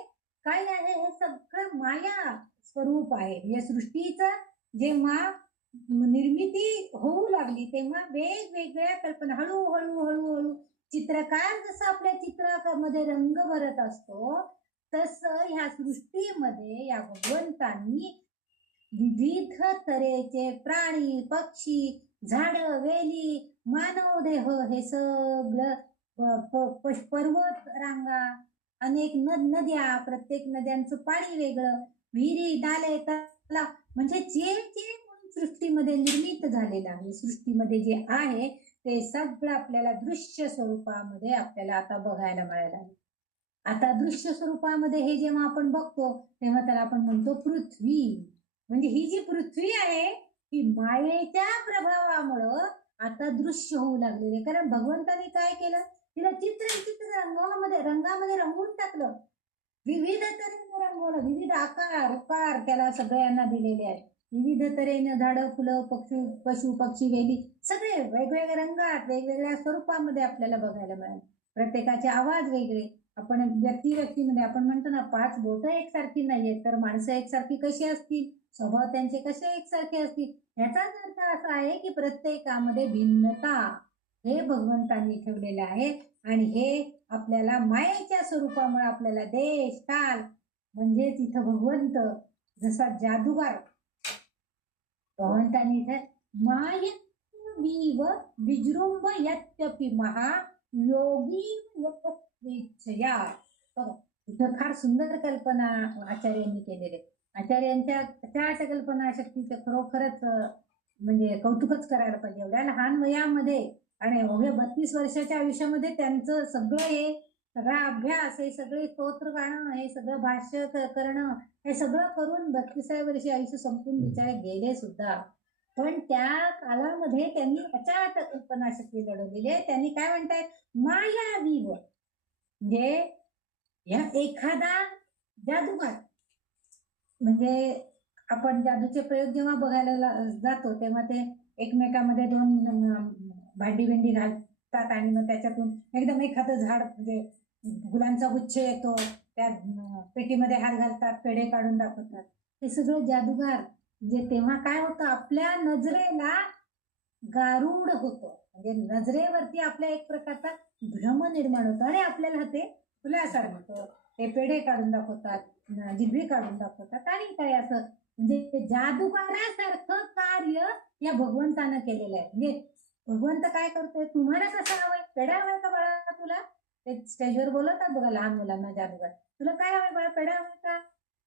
काय आहे? हे सगळं माया स्वरूप आहे. या सृष्टीचं जेव्हा निर्मिती होऊ लागली तेव्हा वेगवेगळ्या कल्पना हळूहळू हळूहळू चित्रकार जसं आपल्या चित्रामध्ये रंग भरत असतो, तसं ह्या सृष्टीमध्ये या भगवंतांनी विविध तऱ्हेचे प्राणी, पक्षी, झाड, वेली, मानव देह हे सगळं, पर्वत रांगा, अनेक नद्या, प्रत्येक नद्यांचं पाणी वेगळं, विहिरी, नाले, तलाव, म्हणजे जे जे सृष्टीमध्ये निर्मित झालेलं आहे, सृष्टीमध्ये जे आहे ते सगळं आपल्याला दृश्य स्वरूपामध्ये आपल्याला आता बघायला मिळायला आहे. आता दृश्य स्वरूपामध्ये हे जेव्हा आपण बघतो तेव्हा त्याला आपण म्हणतो पृथ्वी. म्हणजे ही जी पृथ्वी आहे ही मायेच्या प्रभावामुळं आता दृश्य होऊ लागलेले. कारण भगवंताने काय केलं? तिला चित्र रंगामध्ये रंगवून टाकलं. विविध तऱ्हेने रंगवलं, विविध आकार त्याला सगळ्यांना दिलेले आहेत. विविध तऱ्हेने झाडं, फुलं, पशु पक्षी, वेली सगळे वेगवेगळ्या रंगात, वेगवेगळ्या स्वरूपामध्ये आपल्याला बघायला मिळाले. प्रत्येकाचे आवाज वेगळे. आपण व्यक्तीमध्ये आपण म्हणतो ना, 5 बोटं एकसारखी नाहीयेत, तर माणसं एकसारखी कशी असतील? स्वभाव त्यांचे कसे एकसारखे असतील? याचाच अर्थ असा आहे की प्रत्येकामध्ये भिन्नता हे भगवंतांनी ठेवलेलं आहे. आणि हे आपल्याला मायेच्या स्वरूपामुळे आपल्याला देश काल, म्हणजे तिथं भगवंत जसा जादूगार भगवंतांनी इथे माय वीव विजृंभ यत्यपि महा योगी यत्वेच्छया. इथं फार सुंदर कल्पना आचार्यांनी केलेली. आचार्यांच्या त्या कल्पना शक्तीचं खरोखरच म्हणजे कौतुकच करायला पाहिजे. एवढ्या लहान वयामध्ये आणि अवघ्या 32 वर्षाच्या आयुष्यामध्ये त्यांचं सगळं हे सगळा अभ्यास, हे सगळे स्तोत्र गाणं, हे सगळं भाष्य करणं, हे सगळं करून 32व्या वर्षी आयुष्य संपून बिचारे गेले सुद्धा. पण त्या कालामध्ये त्यांनी अचाट कल्पनाशक्ती लढवलेली आहे. त्यांनी काय म्हणतायत मायावीव म्हणजे या एखादा जादूगार म्हणजे आपण जादूचे प्रयोग जेव्हा बघायला जातो तेव्हा ते एकमेकामध्ये दोन भांडी भेंडी घालतात आणि मग त्याच्यातून एकदम एखादं झाड म्हणजे फुलांचा गुच्छ येतो, त्या पेटीमध्ये हात घालतात, पेढे काढून दाखवतात. हे सगळं जादूगार म्हणजे तेव्हा काय होतं आपल्या नजरेला गारुड होतं. म्हणजे नजरेवरती आपल्या एक प्रकारचा भ्रम निर्माण होतो. अरे आपल्याला ते फुलासारखं ते पेढे काढून दाखवतात, जिभे काढून दाखवतात आणि काय असं म्हणजे जादूगारासारखं कार्य या भगवंतानं केलेलं आहे. म्हणजे भगवंत काय करतोय, तुम्हाला कसं हवंय, पेढा हवाय का बाळा तुला? ते स्टेजवर बोलवतात बघा लहान मुलांना जादूगार, तुला काय हवंय बाळा, पेढा हवाय का?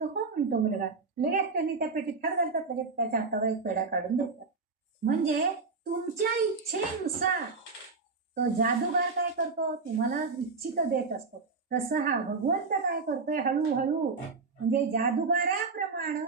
तो हो म्हणतो मुलगा, लगेच त्यांनी त्या पेटीत हात घालतात, लगेच त्याच्या हातावर एक पेढा काढून देतात. म्हणजे तुमच्या इच्छेनुसार तो जादूगार काय करतो, तुम्हाला इच्छित देत असतो. तसं हा भगवंत काय करतोय, हळूहळू म्हणजे जादूगाराप्रमाणे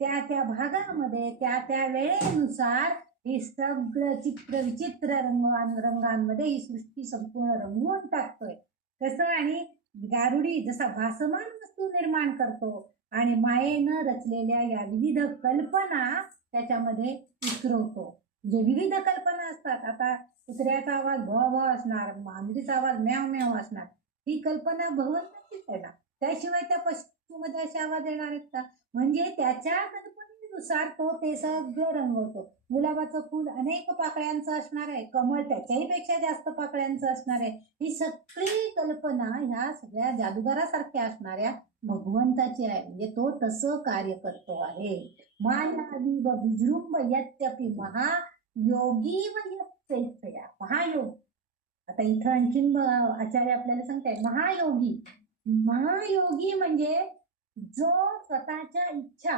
त्या त्या भागामध्ये त्या त्या वेळेनुसार हे सगळं चित्र विचित्र रंगांमध्ये ही सृष्टी संपूर्ण रंगवून टाकतोय. कसं आणि गारुडी जसा भासमान वस्तू निर्माण करतो आणि मायेनं रचलेल्या या विविध कल्पना त्याच्यामध्ये उतरवतो. म्हणजे विविध कल्पना असतात. आता कुत्र्याचा आवाज भॉ भॉ असणार, मांजरीचा आवाज म्याव म्याव असणार. ही कल्पना भगवंताचीच आहे ना, त्याशिवाय त्या पशुमध्ये असे आवाज येणार आहेत का? म्हणजे त्याच्या कल्पनेनुसार तो ते सगळं रंगवतो. गुलाबाचं फुल अनेक पाकळ्यांचं असणार आहे, कमळ त्याच्याही पेक्षा जास्त पाकळ्यांचं असणार आहे. ही सगळी कल्पना ह्या सगळ्या जादूगारासारख्या असणाऱ्या भगवंताची आहे. म्हणजे तो तसं कार्य करतो आहे. मायावी व विजृंभ यत्यपि महा योगी व यत्सेच्छया. महायोग आता इथं आणखीन आचार्य आपल्याला सांगतायत महायोगी. महायोगी म्हणजे जो स्वतःच्या इच्छा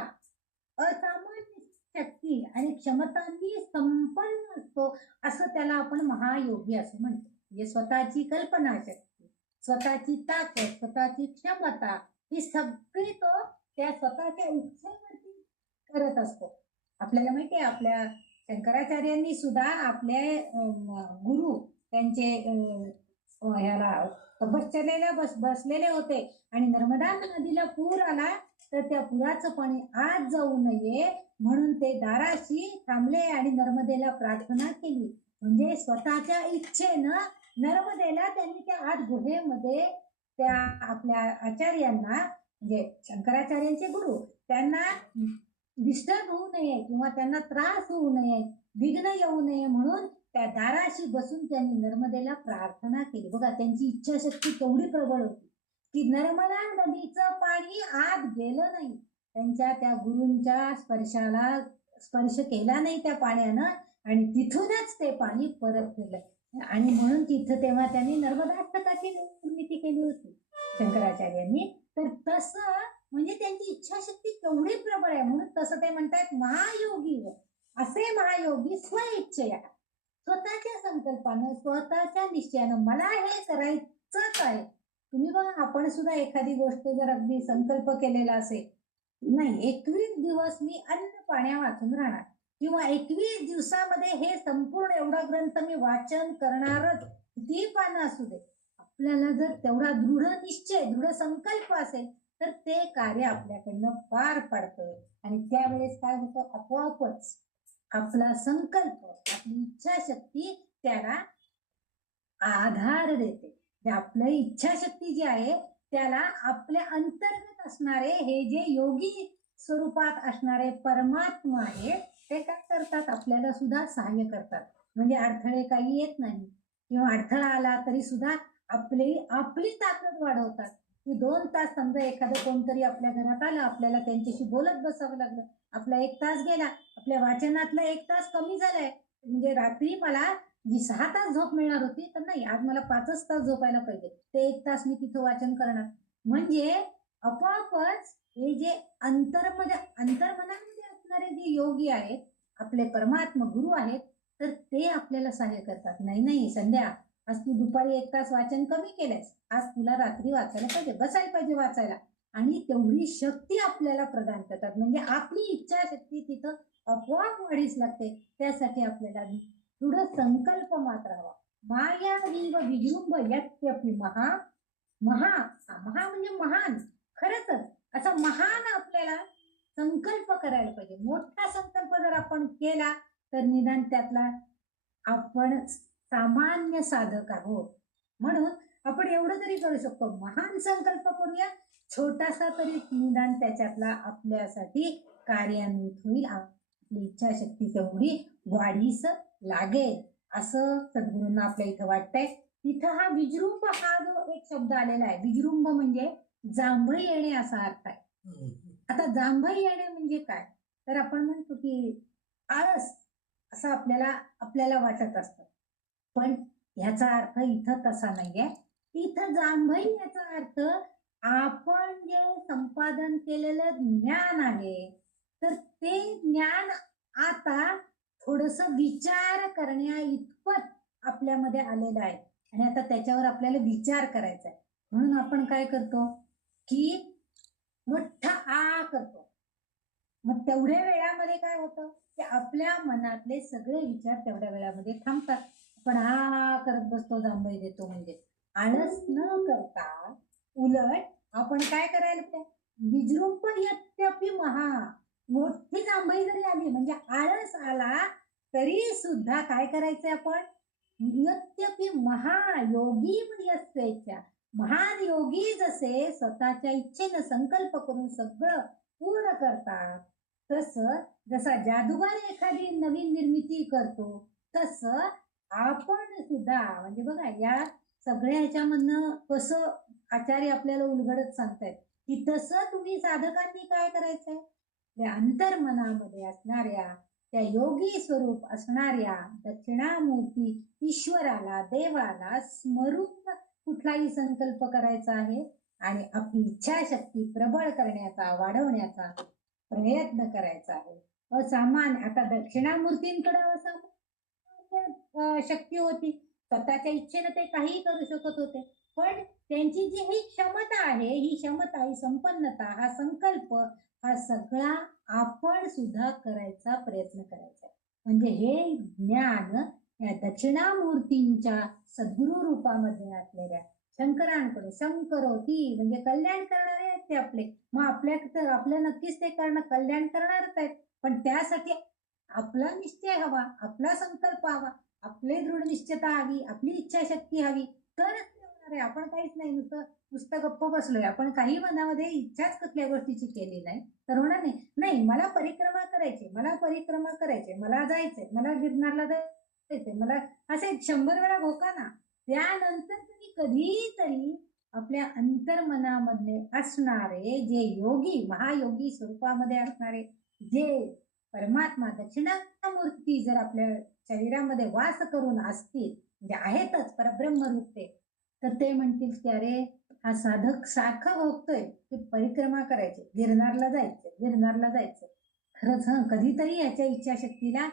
असामान्य शक्ती आणि क्षमतांनी संपन्न असतो, असं त्याला आपण महायोगी असं म्हणतो. म्हणजे स्वतःची कल्पना शक्ती, स्वतःची ताकद, स्वतःची क्षमता ही सगळी तो त्या स्वतःच्या इच्छेवरती करत असतो. आपल्याला माहिती आहे आपल्या शंकराचार्यांनी सुद्धा आपले गुरु त्यांचे ह्याला तपश्चर्येला बसलेले होते आणि नर्मदा नदीला पूर आला तर त्या पुराचं पाणी आत जाऊ नये म्हणून ते दाराशी थांबले आणि नर्मदेला प्रार्थना केली. म्हणजे स्वतःच्या इच्छेनं नर्मदेला त्यांनी त्या आत गुहेमध्ये त्या आपल्या आचार्यांना म्हणजे शंकराचार्यांचे गुरु त्यांना डिस्टर्ब होऊ नये किंवा त्यांना त्रास होऊ नये, विघ्न येऊ नये म्हणून त्या दाराशी बसून त्यांनी नर्मदेला प्रार्थना केली. बघा त्यांची इच्छाशक्ती केवढी प्रबळ होती की नर्मदा नदीचं पाणी आत गेलं नाही, त्यांच्या त्या गुरूंच्या स्पर्शाला स्पर्श केला नाही त्या पाण्यानं आणि तिथूनच ते पाणी परत केलं. आणि म्हणून तिथं तेव्हा त्यांनी नर्मदाष्टकाची निर्मिती केली होती शंकराचार्यांनी. तर तसं म्हणजे त्यांची इच्छाशक्ती केवढी प्रबळ आहे म्हणून तसं ते म्हणतात महायोगी. असे महायोगी स्वइच्छया स्वतःच्या संकल्पानं स्वतःच्या निश्चयानं मला हे करायचंच आहे. तुम्ही बघा आपण सुद्धा एखादी गोष्ट जर अगदी संकल्प केलेला असेल, नाही 21 दिवस मी अन्न पाण्या वाचून राहणार किंवा 21 दिवसामध्ये हे संपूर्ण एवढा ग्रंथ मी वाचन करणारच, किती पानं असू दे, आपल्याला जर तेवढा दृढ निश्चय दृढ संकल्प असेल तर ते कार्य आपल्याकडनं पार पडतं. आणि त्यावेळेस काय होतं, आपोआपच आपला संकल्प आपली इच्छाशक्ती त्याला आधार देते. आपली इच्छाशक्ती जी आहे त्याला आपल्या अंतर्गत असणारे हे जे योगी स्वरूपात असणारे परमात्मा आहे ते काय करतात, आपल्याला सुद्धा सहाय्य करतात. म्हणजे अडथळे काही येत नाही किंवा अडथळा आला तरी सुद्धा आपली ताकद वाढवतात. की 2 तास समजा एखादं कोणतरी आपल्या घरात आलं, आपल्याला त्यांच्याशी बोलत बसावं लागलं, आपला 1 तास गेला, आपल्या वाचनातला 1 तास कमी झालाय. म्हणजे रात्री मला जी 6 तास झोप मिळणार होती, तर नाही, आज मला 5च तास झोपायला पाहिजे. ते 1 तास मी तिथं वाचन करणार. म्हणजे आपोआपच हे जे अंतर्मनामध्ये असणारे जे योगी आहेत, आपले परमात्मा गुरु आहेत, तर ते आपल्याला सहाय्य करतात. नाही संध्या, आज तू दुपारी 1 तास वाचन कमी केलंयस, आज तुला रात्री वाचायला पाहिजे, बसायला पाहिजे वाचायला. आणि तेवढी शक्ती आपल्याला प्रदान करतात. म्हणजे आपली इच्छाशक्ती तिथं आपोआप वाढीस लागते. त्यासाठी आपल्याला दृढ संकल्प मात्र हवा. मायावीव विजृंभ यत्यपि महा म्हणजे महान, खरंच असा महान आपल्याला संकल्प करायला पाहिजे. मोठा संकल्प जर आपण केला तर निदान त्यातला आपण सामान्य साधक आहोत. म्हणून आपण एवढं तरी करू शकतो, महान संकल्प करूया, छोटासा तरी निदान त्याच्यातला आपल्यासाठी कार्यान्वित होईल, आपली इच्छाशक्ती तेवढी वाढीस लागेल, असं सद्गुरूंना आपल्या इथं वाटतंय. इथं हा विजृंभ हा जो एक शब्द आलेला आहे, विजृंभ म्हणजे जांभई येणे असा अर्थ आहे. आता जांभई येणे म्हणजे काय, तर आपण म्हणतो की आळस असं आपल्याला वाटत असतं, पण ह्याचा अर्थ इथं तसा नाहीये. इथं जांभई याचा अर्थ आपण जे संपादन केलेलं ज्ञान आहे, तर ते ज्ञान आता थोडस विचार करण्या इतपत आपल्यामध्ये आलेलं आहे, आणि आता त्याच्यावर आपल्याला विचार करायचा आहे. म्हणून आपण काय करतो की मोठा आ करतो. मग तेवढ्या वेळामध्ये काय होतं की आपल्या मनातले सगळे विचार तेवढ्या वेळामध्ये थांबतात. आपण आ करत बसतो, जांभई देतो. म्हणजे आळस न करता उलट आपण काय करायला पाहिजे, विजृंभ यत्यपि महा, मोठी जांभई जरी आली म्हणजे आळस आला तरी सुद्धा काय करायचंय आपण, यत्यपि महायोगी यस्येच्छा, महान योगी जसे स्वतःच्या इच्छेनं संकल्प करून सगळं पूर्ण करतात, तसं जसा जादूगार एखादी नवीन निर्मिती करतो, तसं आपण सुद्धा, म्हणजे बघा या सगळ्या ह्याच्यामधनं कसं आचार्य आपल्याला उलगडत सांगतायत की तसं तुम्ही साधकांनी काय करायचंय, त्या अंतर्मनामध्ये असणाऱ्या त्या योगी स्वरूप असणाऱ्या दक्षिणामूर्ती ईश्वराला, देवाला स्मरून कुठलाही संकल्प करायचा आहे, आणि आपली इच्छाशक्ती प्रबळ करण्याचा, वाढवण्याचा प्रयत्न करायचा आहे. असामान्य, आता दक्षिणामूर्तींकडे असामान्य शक्ती होती, स्वतःच्या इच्छेने ते काही करू शकत होते, पण त्यांची जी ही क्षमता आहे, ही क्षमता, ही संपन्नता, हा संकल्प, हा सगळा आपण सुद्धा करायचा प्रयत्न करायचा. म्हणजे हे ज्ञान या दक्षिणामूर्तींच्या सद्गुरु रूपामध्ये असलेल्या शंकरांकडे, शंकरोती म्हणजे कल्याण करणारे आहेत ते आपले. मग आपलं नक्कीच ते कल्याण करणारच आहेत, पण त्यासाठी आपला निश्चय हवा, आपला संकल्प हवा, आपली दृढ निश्चयता हवी, आपली इच्छाशक्ती हवी, तरच ते होणार आहे. आपण काहीच नाही, नुसतं गप्प बसलोय, आपण काही मनामध्ये इच्छाच कुठल्या गोष्टीची केली नाही, तर होणार नाही. नाही, मला परिक्रमा करायची, मला जायचंय, मला गिरनारला जायचंय, मला असे 100 वेळा घोका ना, त्यानंतर तुम्ही कधीतरी आपल्या अंतर्मनामध्ये असणारे जे योगी, महायोगी स्वरूपामध्ये असणारे जे परमात्मा दक्षिणामूर्ती जर आपल्या शरीरामध्ये वास करून असतील, म्हणजे आहेतच परब्रह्म रूप ते, तर ते म्हणतील की अरे हा साधक सारखा भोगतोय, ते परिक्रमा करायची, गिरनारला जायचं. खरंच कधीतरी याच्या इच्छाशक्तीला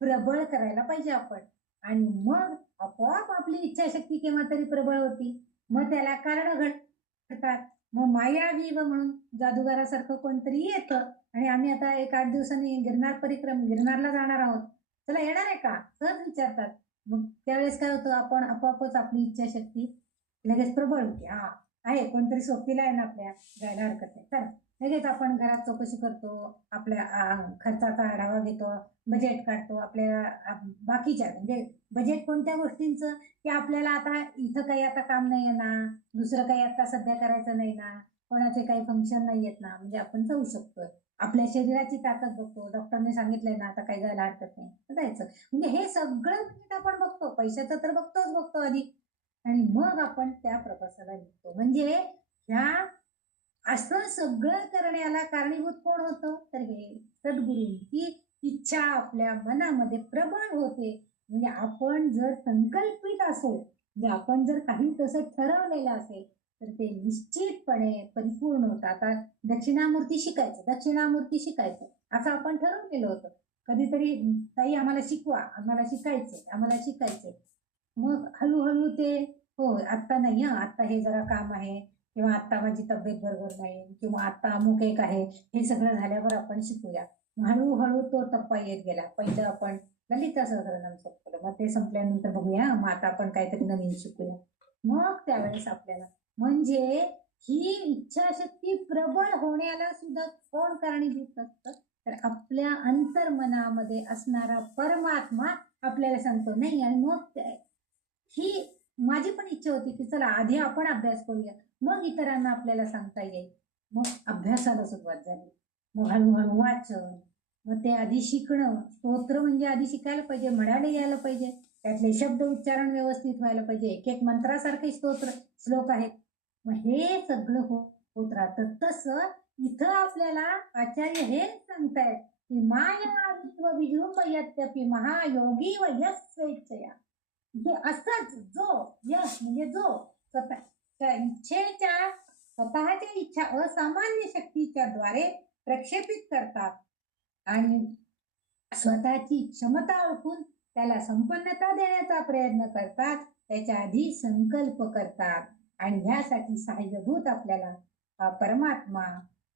प्रबळ करायला पाहिजे आपण, आणि मग आपोआप आपली इच्छाशक्ती केव्हा तरी प्रबळ होती. मग त्याला कारण घडतात. मग मायावीव म्हणून जादूगारासारखं कोणतरी येतं, आणि आम्ही आता 1-8 दिवसांनी गिरनारला जाणार आहोत, चला येणार आहे का, सहज विचारतात. मग त्यावेळेस काय होतं, आपण आपोआपच आपली इच्छाशक्ती लगेच प्रबळ होते. हा आहे, कोणतरी सोबतीला आहे ना आपल्या, जायला हरकत नाही, चला. लगेच आपण घरात चौकशी करतो, आपल्या खर्चाचा आढावा घेतो, बजेट काढतो, आपल्या बाकीच्या म्हणजे बजेट कोणत्या गोष्टींचं, की आपल्याला आता इथं काही आता काम नाही आहे ना, दुसरं काही आता सध्या करायचं नाही ना, कोणाचे काही फंक्शन नाही आहेत ना, म्हणजे आपण जाऊ शकतोय. आपल्या शरीराची ताकद बघतो, डॉक्टरने सांगितलंय ना आता काही जायला हरकत नाही, जायचं. म्हणजे हे सगळं बजेट आपण बघतो, पैशाचं तर बघतो आधी, आणि मग आपण त्या प्रवासाला निघतो. म्हणजे ह्या असं सगळं करण्याला कारणीभूत कोण होतं, तर हे सद्गुरूंची इच्छा आपल्या मनामध्ये प्रबळ होते. म्हणजे आपण जर संकल्पित असो, म्हणजे आपण जर काही तसं ठरवलेलं असेल तर ते निश्चितपणे परिपूर्ण होतं. आता दक्षिणामूर्ती शिकायचं असं आपण ठरवलेलं होतं. कधीतरी ताई आम्हाला शिकवा, आम्हाला शिकायचंय. मग हळूहळू ते हो आत्ता नाही हं, आत्ता हे जरा काम आहे किंवा आत्ता माझी तब्येत बरोबर नाही किंवा आत्ता अमुक एक आहे, हे सगळं झाल्यावर आपण शिकूया. हळूहळू तो टप्पा येत गेला. पहिलं आपण ललिता सहस्रनाम शिकलो, मग ते संपल्यानंतर बघूया मग आता आपण काहीतरी नवीन शिकूया. मग त्यावेळेस आपल्याला म्हणजे ही इच्छाशक्ती प्रबळ होण्याला सुद्धा कोण कारणीभूत असतं, तर आपल्या अंतर्मनामध्ये असणारा परमात्मा आपल्याला सांगतो नाही. आणि मग ही माझी पण इच्छा होती की चला आधी आपण अभ्यास करूया, मग इतरांना आपल्याला सांगता येईल. मग अभ्यासाला सुरुवात झाली. मग हळूहळू वाचन, मग ते आधी शिकणं. स्तोत्र म्हणजे आधी शिकायला पाहिजे, म्हणायला यायला पाहिजे, त्यातले शब्द उच्चारण व्यवस्थित व्हायला पाहिजे. एक एक मंत्रासारखे स्तोत्र श्लोक आहेत. मग हे सगळं होत राहतं. तसं इथं आपल्याला आचार्य हे सांगतायत की माया विजृंभयत्यपि महायोगी व यस्वेच्छया. जे असताच जो यश म्हणजे जो स्वतःच्या इच्छेच्या स्वतःच्या इच्छा असामान्य शक्तीच्या द्वारे प्रक्षेपित करतात आणि स्वतःची क्षमता ओळखून त्याला संपन्नता देण्याचा प्रयत्न करतात, त्याच्या आधी संकल्प करतात आणि ह्यासाठी सहाय्यभूत आपल्याला परमात्मा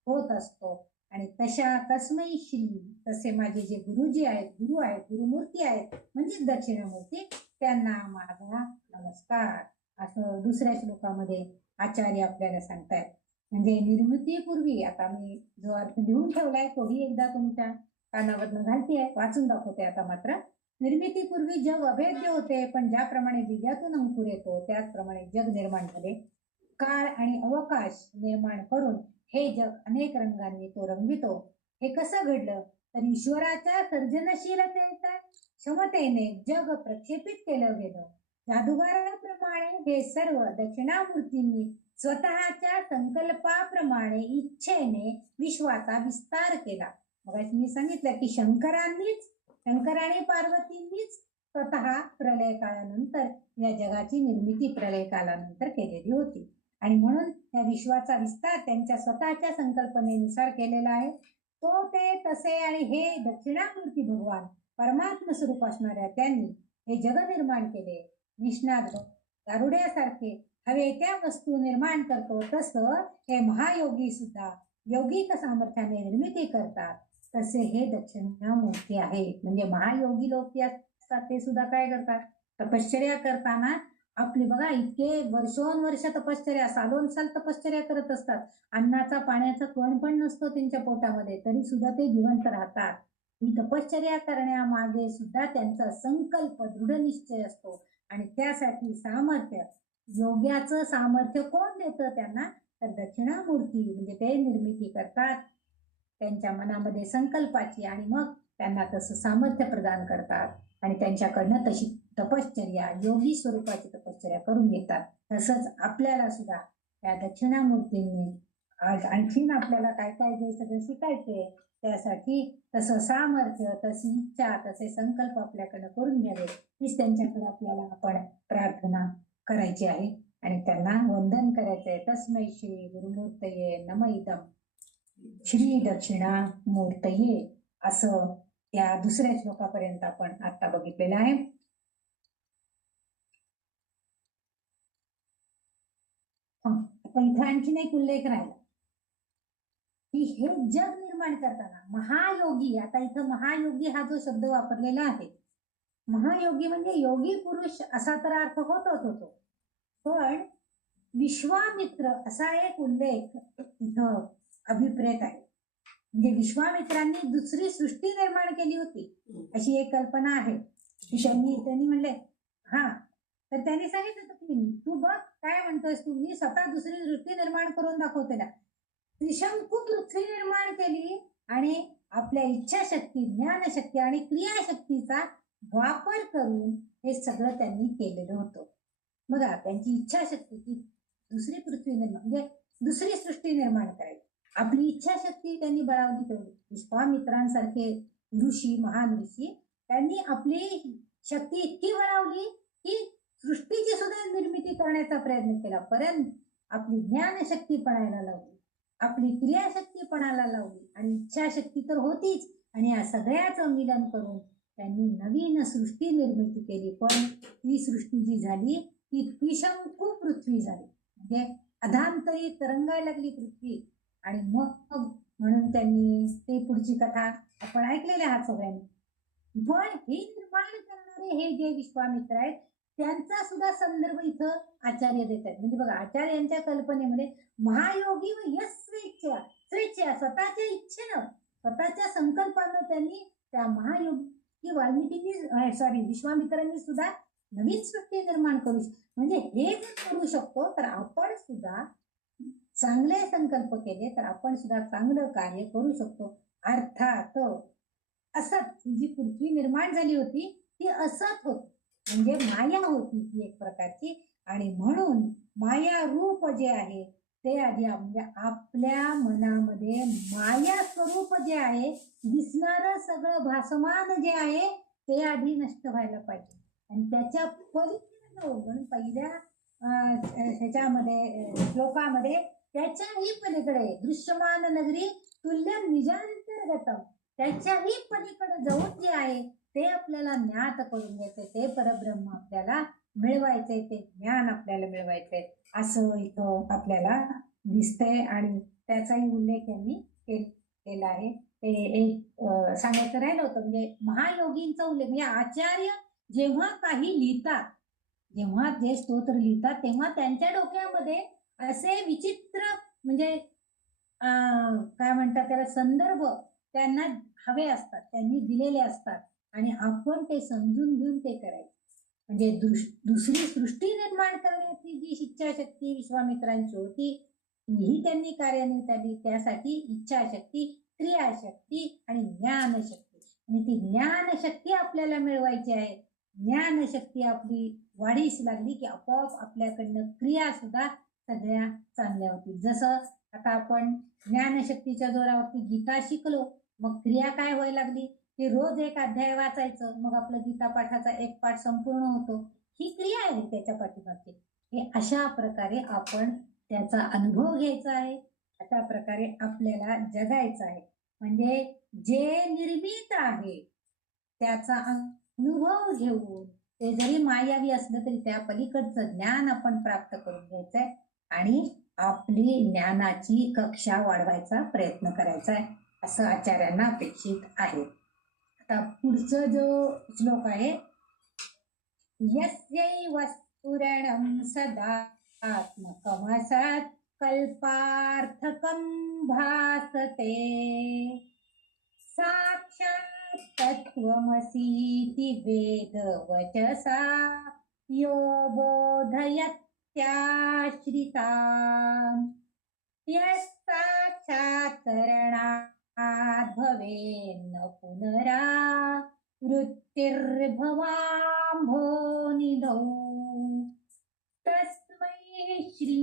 होत असतो. आणि तशा तस्मै श्री तसे माझे जे गुरुजी आहेत, गुरुमूर्ती आहेत म्हणजे दक्षिणामूर्ती, त्यांना माझा नमस्कार, असं दुसऱ्या श्लोकामध्ये आचार्य आपल्याला सांगतायत. म्हणजे निर्मितीपूर्वी आता मी जो अर्थ लिहून ठेवलाय तोही एकदा तुमच्या कानावरनं घालतीये, वाचून दाखवते आता. मात्र निर्मितीपूर्वी जग अभेद्य होते, पण ज्याप्रमाणे बीजातून अंकुर येतो त्याचप्रमाणे जग निर्माण झाले. काळ आणि अवकाश निर्माण करून हे जग अनेक रंगांनी तो रंगवितो. हे कसं घडलं, तर ईश्वराच्या सर्जनशीलतेच्या क्षमतेने जग प्रक्षेपित केलं गेलं. जादूगाराप्रमाणे हे सर्व दक्षिणामूर्तींनी स्वतःच्या संकल्पाप्रमाणे इच्छेने विश्वाचा विस्तार केला. मग मी सांगितलं की शंकराने पार्वतींनीच स्वतः प्रलय काळानंतर या जगाची निर्मिती प्रलय काळानंतर केलेली होती. आणि म्हणून या विश्वाचा विस्तार त्यांच्या स्वतःच्या संकल्पनेनुसार केलेला आहे. तो ते तसे आणि हे दक्षिणामूर्ती भगवान परमात्म स्वरूप असणाऱ्या त्यांनी हे जग निर्माण केले. निष्णात गारुड्यासारखे हवे त्या वस्तू निर्माण करतो, तसं हे महायोगी सुद्धा यौगिक सामर्थ्याने निर्मिती करतात. तसे हे दक्षिणामूर्ती आहेत. म्हणजे महायोगी लोक जे असतात ते सुद्धा काय करतात, तपश्चर्या करताना आपली बघा इतके वर्षोनवर्ष तपश्चर्या, सालोनसाल तपश्चर्या करत असतात. अन्नाचा पाण्याचा कण पण नसतो त्यांच्या पोटामध्ये, तरी सुद्धा ते जिवंत राहतात. ही तपश्चर्या करण्यामागे सुद्धा त्यांचा संकल्प दृढ निश्चय असतो. आणि त्यासाठी सामर्थ्य, योग्याचं सामर्थ्य कोण देतं त्यांना, तर दक्षिणामूर्ती. म्हणजे ते निर्मिती करतात त्यांच्या मनामध्ये संकल्पाची आणि मग त्यांना तसं सामर्थ्य प्रदान करतात आणि त्यांच्याकडनं तशी तपश्चर्या, योगी स्वरूपाची तपश्चर्या करून घेतात. तसंच आपल्याला सुद्धा त्या दक्षिणामूर्तींनी आणखीन आपल्याला काय काय जे सगळं शिकायचे, त्यासाठी तसं सामर्थ्य, तशी इच्छा, तसे संकल्प आपल्याकडनं करून घ्यावे, हीच त्यांच्याकडे आपल्याला आपण प्रार्थना करायची आहे आणि त्यांना वंदन करायचंय. तस्मै श्री गुरुमूर्तये नमः इदं श्री दक्षिणामूर्तये, असं या दुसऱ्या श्लोकापर्यंत आपण आता बघितलेलं आहे. आता इथं आणखीन एक उल्लेख राहिला की हे जग निर्माण करताना महायोगी, आता इथं महायोगी हा जो शब्द वापरलेला आहे, महायोगी म्हणजे योगी पुरुष असा तर अर्थ होतच होतो, पण विश्वामित्र असा एक उल्लेख इथं अभिप्रेत आहे. म्हणजे विश्वामित्रांनी दुसरी सृष्टी निर्माण केली होती अशी एक कल्पना आहे. त्यांनी म्हणले हा, तर त्यांनी सांगितलं की तू बघ काय म्हणतोयस तू, मी स्वतः दुसरी सृष्टी निर्माण करून दाखवते ना. त्रिशंकू पृथ्वी निर्माण केली आणि आपल्या इच्छाशक्ती, ज्ञानशक्ती आणि क्रियाशक्तीचा वापर करून हे सगळं त्यांनी केलेलं होतं. बघा त्यांची इच्छाशक्ती की दुसरी पृथ्वी निर्माण, म्हणजे दुसरी सृष्टी निर्माण करायची. आपली इच्छाशक्ती त्यांनी बळावली तेवढी. विश्वामित्रांसारखे ऋषी, महान ऋषी, त्यांनी आपली शक्ती इतकी बळावली की सृष्टीची सुद्धा निर्मिती करण्याचा प्रयत्न केला. परंतु आपली ज्ञानशक्ती पणाला लावली, आपली क्रियाशक्ती पणाला लावली आणि इच्छाशक्ती तर होतीच. आणि या सगळ्याचं मिलन करून त्यांनी नवीन सृष्टी निर्मिती केली. पण ती सृष्टी जी झाली ती त्रिशंकू पृथ्वी झाली. म्हणजे अधांतरी तरंगायला लागली पृथ्वी. आणि मग म्हणून त्यांनी ते पुढची कथा आपण ऐकलेल्या आहात सगळ्यांनी. पण हे निर्माण करणारे हे जे विश्वामित्र आहेत त्यांचा सुद्धा संदर्भ इथं आचार्य देत आहेत. म्हणजे बघा, आचार्यांच्या कल्पनेमध्ये महायोगी व यश स्वेच्छा स्वतःच्या इच्छेनं, स्वतःच्या संकल्पानं त्यांनी त्या महायोगी वाल्मिकींनी विश्वामित्रांनी सुद्धा नवीन सृष्टी निर्माण करू म्हणजे हे जर करू शकतो तर आपण सुद्धा चांगले संकल्प केले तर आपण सुद्धा चांगलं कार्य करू शकतो. अर्थात असत जी पृथ्वी निर्माण झाली होती ती असत होती, म्हणजे माया होती ती एक प्रकारची. आणि म्हणून माया रूप जे आहे ते आधी म्हणजे आपल्या मनामध्ये माया स्वरूप जे आहे, दिसणारं सगळं भासमान जे आहे ते आधी नष्ट व्हायला पाहिजे. आणि त्याच्या पलीकडे जाऊन पहिल्या ह्याच्यामध्ये श्लोकामध्ये त्याच्याही पलीकडे दृश्यमान नगरी तुल्यम निजांतर्गतम, त्याच्याही पलीकडे जाऊन जे आहे ते आपल्याला ज्ञात करून घ्यायचे, ते परब्रह्म आपल्याला मिळवायचे, ते ज्ञान आपल्याला मिळवायचे असं इथं आपल्याला दिसतंय. आणि त्याचाही उल्लेख यांनी केला आहे. ते एक सांगायचं राहिलं होतं, म्हणजे महायोगींचा उल्लेख म्हणजे आचार्य जेव्हा काही लिहितात, जेव्हा जे स्तोत्र लिहितात तेव्हा त्यांच्या डोक्यामध्ये असे विचित्र म्हणजे काय म्हणतात त्याला संदर्भ त्यांना हवे असतात, त्यांनी दिलेले असतात आणि आपण ते समजून घेऊन ते करायचे. म्हणजे दुसरी सृष्टी निर्माण करण्याची जी इच्छाशक्ती विश्वामित्रांची होती ही त्यांनी कार्यान्वित आली. त्यासाठी इच्छाशक्ती, क्रियाशक्ती आणि ज्ञानशक्ती, आणि ती ज्ञानशक्ती आपल्याला मिळवायची आहे. ज्ञानशक्ती आपली वाढीस लागली की आपोआप आपल्याकडनं क्रिया सुद्धा सगळ्या चांगल्या होतील. जसं आता आपण ज्ञानशक्तीच्या जोरावरती गीता शिकलो, मग क्रिया काय व्हायला लागली की रोज एक अध्याय वाचायचं, मग आपलं गीता पाठाचा एक पाठ संपूर्ण होतो. ही क्रिया आहे त्याच्या पाठीमागची. हे अशा प्रकारे आपण त्याचा अनुभव घ्यायचा आहे, अशा प्रकारे आपल्याला जगायचं आहे. म्हणजे जे निर्मित आहे त्याचा अनुभव घेऊन ते जरी मायावी असलं तरी त्या पलीकडचं ज्ञान आपण प्राप्त करून घ्यायचंय आणि आपली ज्ञानाची कक्षा वाढवायचा प्रयत्न करायचा आहे असं आचार्यांना अपेक्षित आहे. आता पुढचं जो श्लोक आहे, यस्यैव स्फुरणं सदा आत्मकमसत् कल्पार्थकं भासते साक्षात् तत्त्वमसीति वेदवचसा यो बोधयत्याश्रितान् यस्साक्षात्करणात् भवेन्न पुनरावृत्तिर्भवाम्भोनिधौ तस्मै श्री